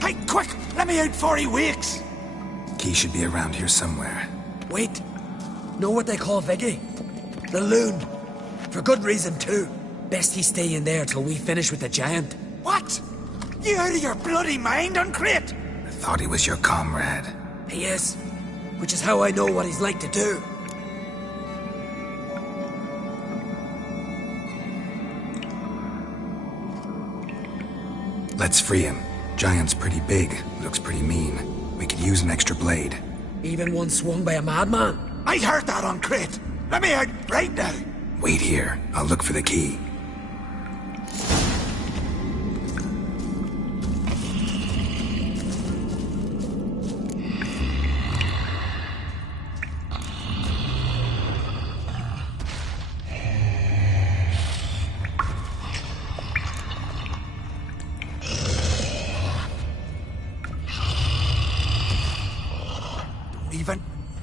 Hey, quick! Let me out before he wakes! Key should be around here somewhere. Wait. Know what they call Viggy? The loon. For good reason, too. Best he stay in there till we finish with the giant. What? You out of your bloody mind, Uncrate? I thought he was your comrade. He is. Which is how I know what he's like to do. Let's free him. Giant's pretty big, looks pretty mean. We could use an extra blade. Even one swung by a madman. I heard that, Uncrate. Let me out right now. Wait here. I'll look for the key.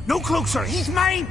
No closer, he's mine!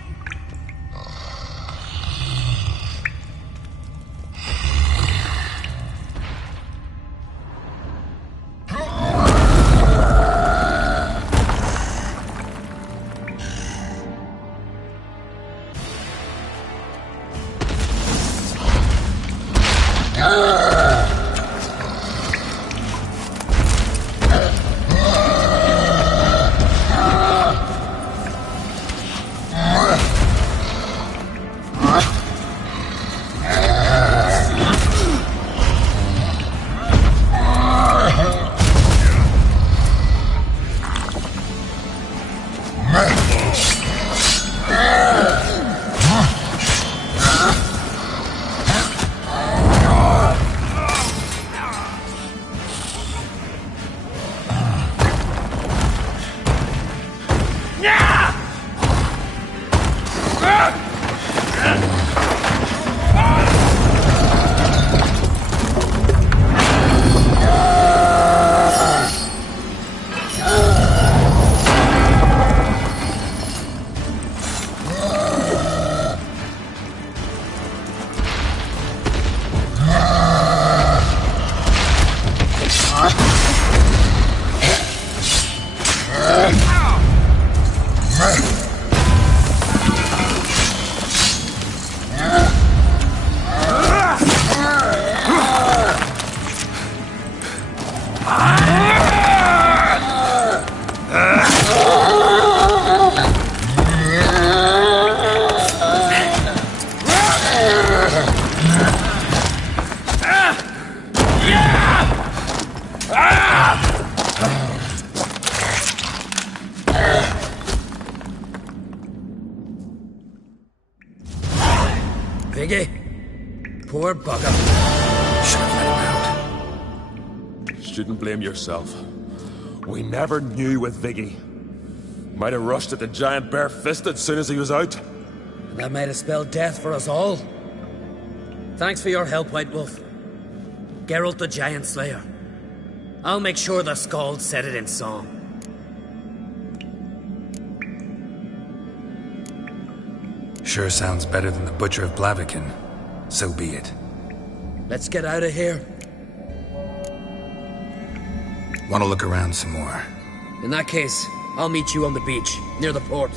Viggy. Poor bugger. Should have let him out. Shouldn't blame yourself. We never knew with Viggy. Might have rushed at the giant bare-fisted as soon as he was out. That might have spelled death for us all. Thanks for your help, White Wolf. Geralt the Giant Slayer. I'll make sure the Skald said it in song. Sure sounds better than the Butcher of Blaviken. So be it. Let's get out of here. Want to look around some more? In that case, I'll meet you on the beach, near the port.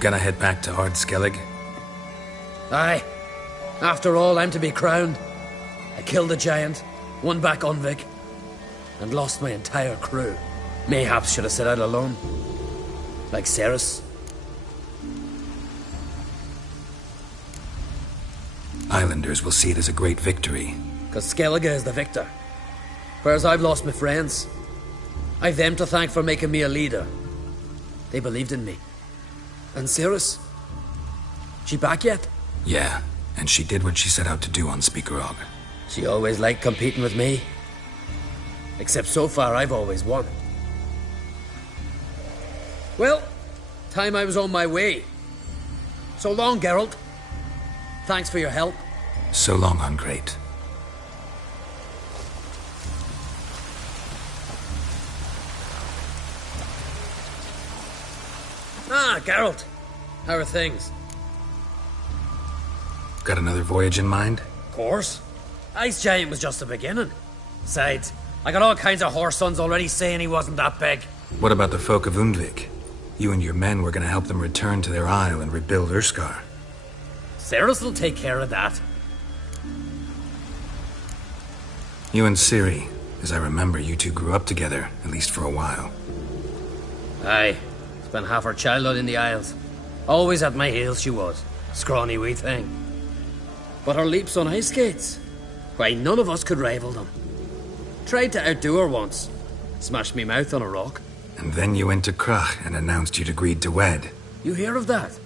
Gonna head back to Ard Skellig? Aye. After all, I'm to be crowned. I killed a giant, won back Unvik, and lost my entire crew. Mayhaps should have set out alone. Like Ceres. Islanders will see it as a great victory. Because Skellige is the victor. Whereas I've lost my friends. I've them to thank for making me a leader. They believed in me. And Ceres? She back yet? Yeah, and she did what she set out to do on Speakerog. She always liked competing with me. Except so far I've always won. Well, time I was on my way. So long, Geralt. Thanks for your help. So long, Ungreat. Ah, Geralt. How are things? Got another voyage in mind? Of course. Ice Giant was just the beginning. Besides, I got all kinds of horse sons already saying he wasn't that big. What about the folk of Undvik? You and your men were gonna help them return to their isle and rebuild Urskar. Ceres will take care of that. You and Ciri, as I remember, you two grew up together, at least for a while. Aye. Spent half her childhood in the Isles. Always at my heels she was. Scrawny wee thing. But her leaps on ice skates, why, none of us could rival them. Tried to outdo her once. Smashed me mouth on a rock. And then you went to Krach and announced you'd agreed to wed. You hear of that?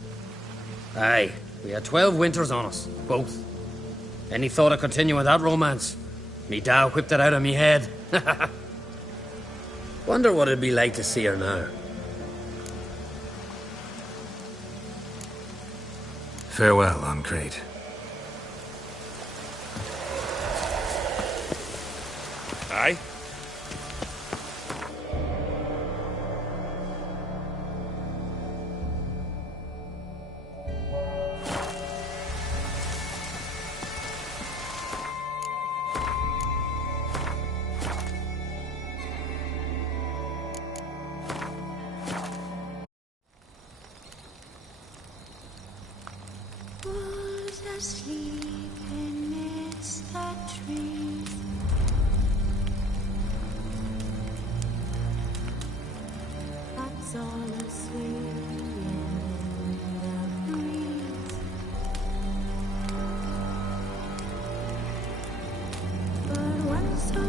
Aye. We had 12 winters on us, both. Any thought of continuing that romance? Me Dow whipped it out of me head. Wonder what it'd be like to see her now. Farewell, Ungreat. Aye? Was asleep amidst the trees. That's all asleep in the breeze. But when so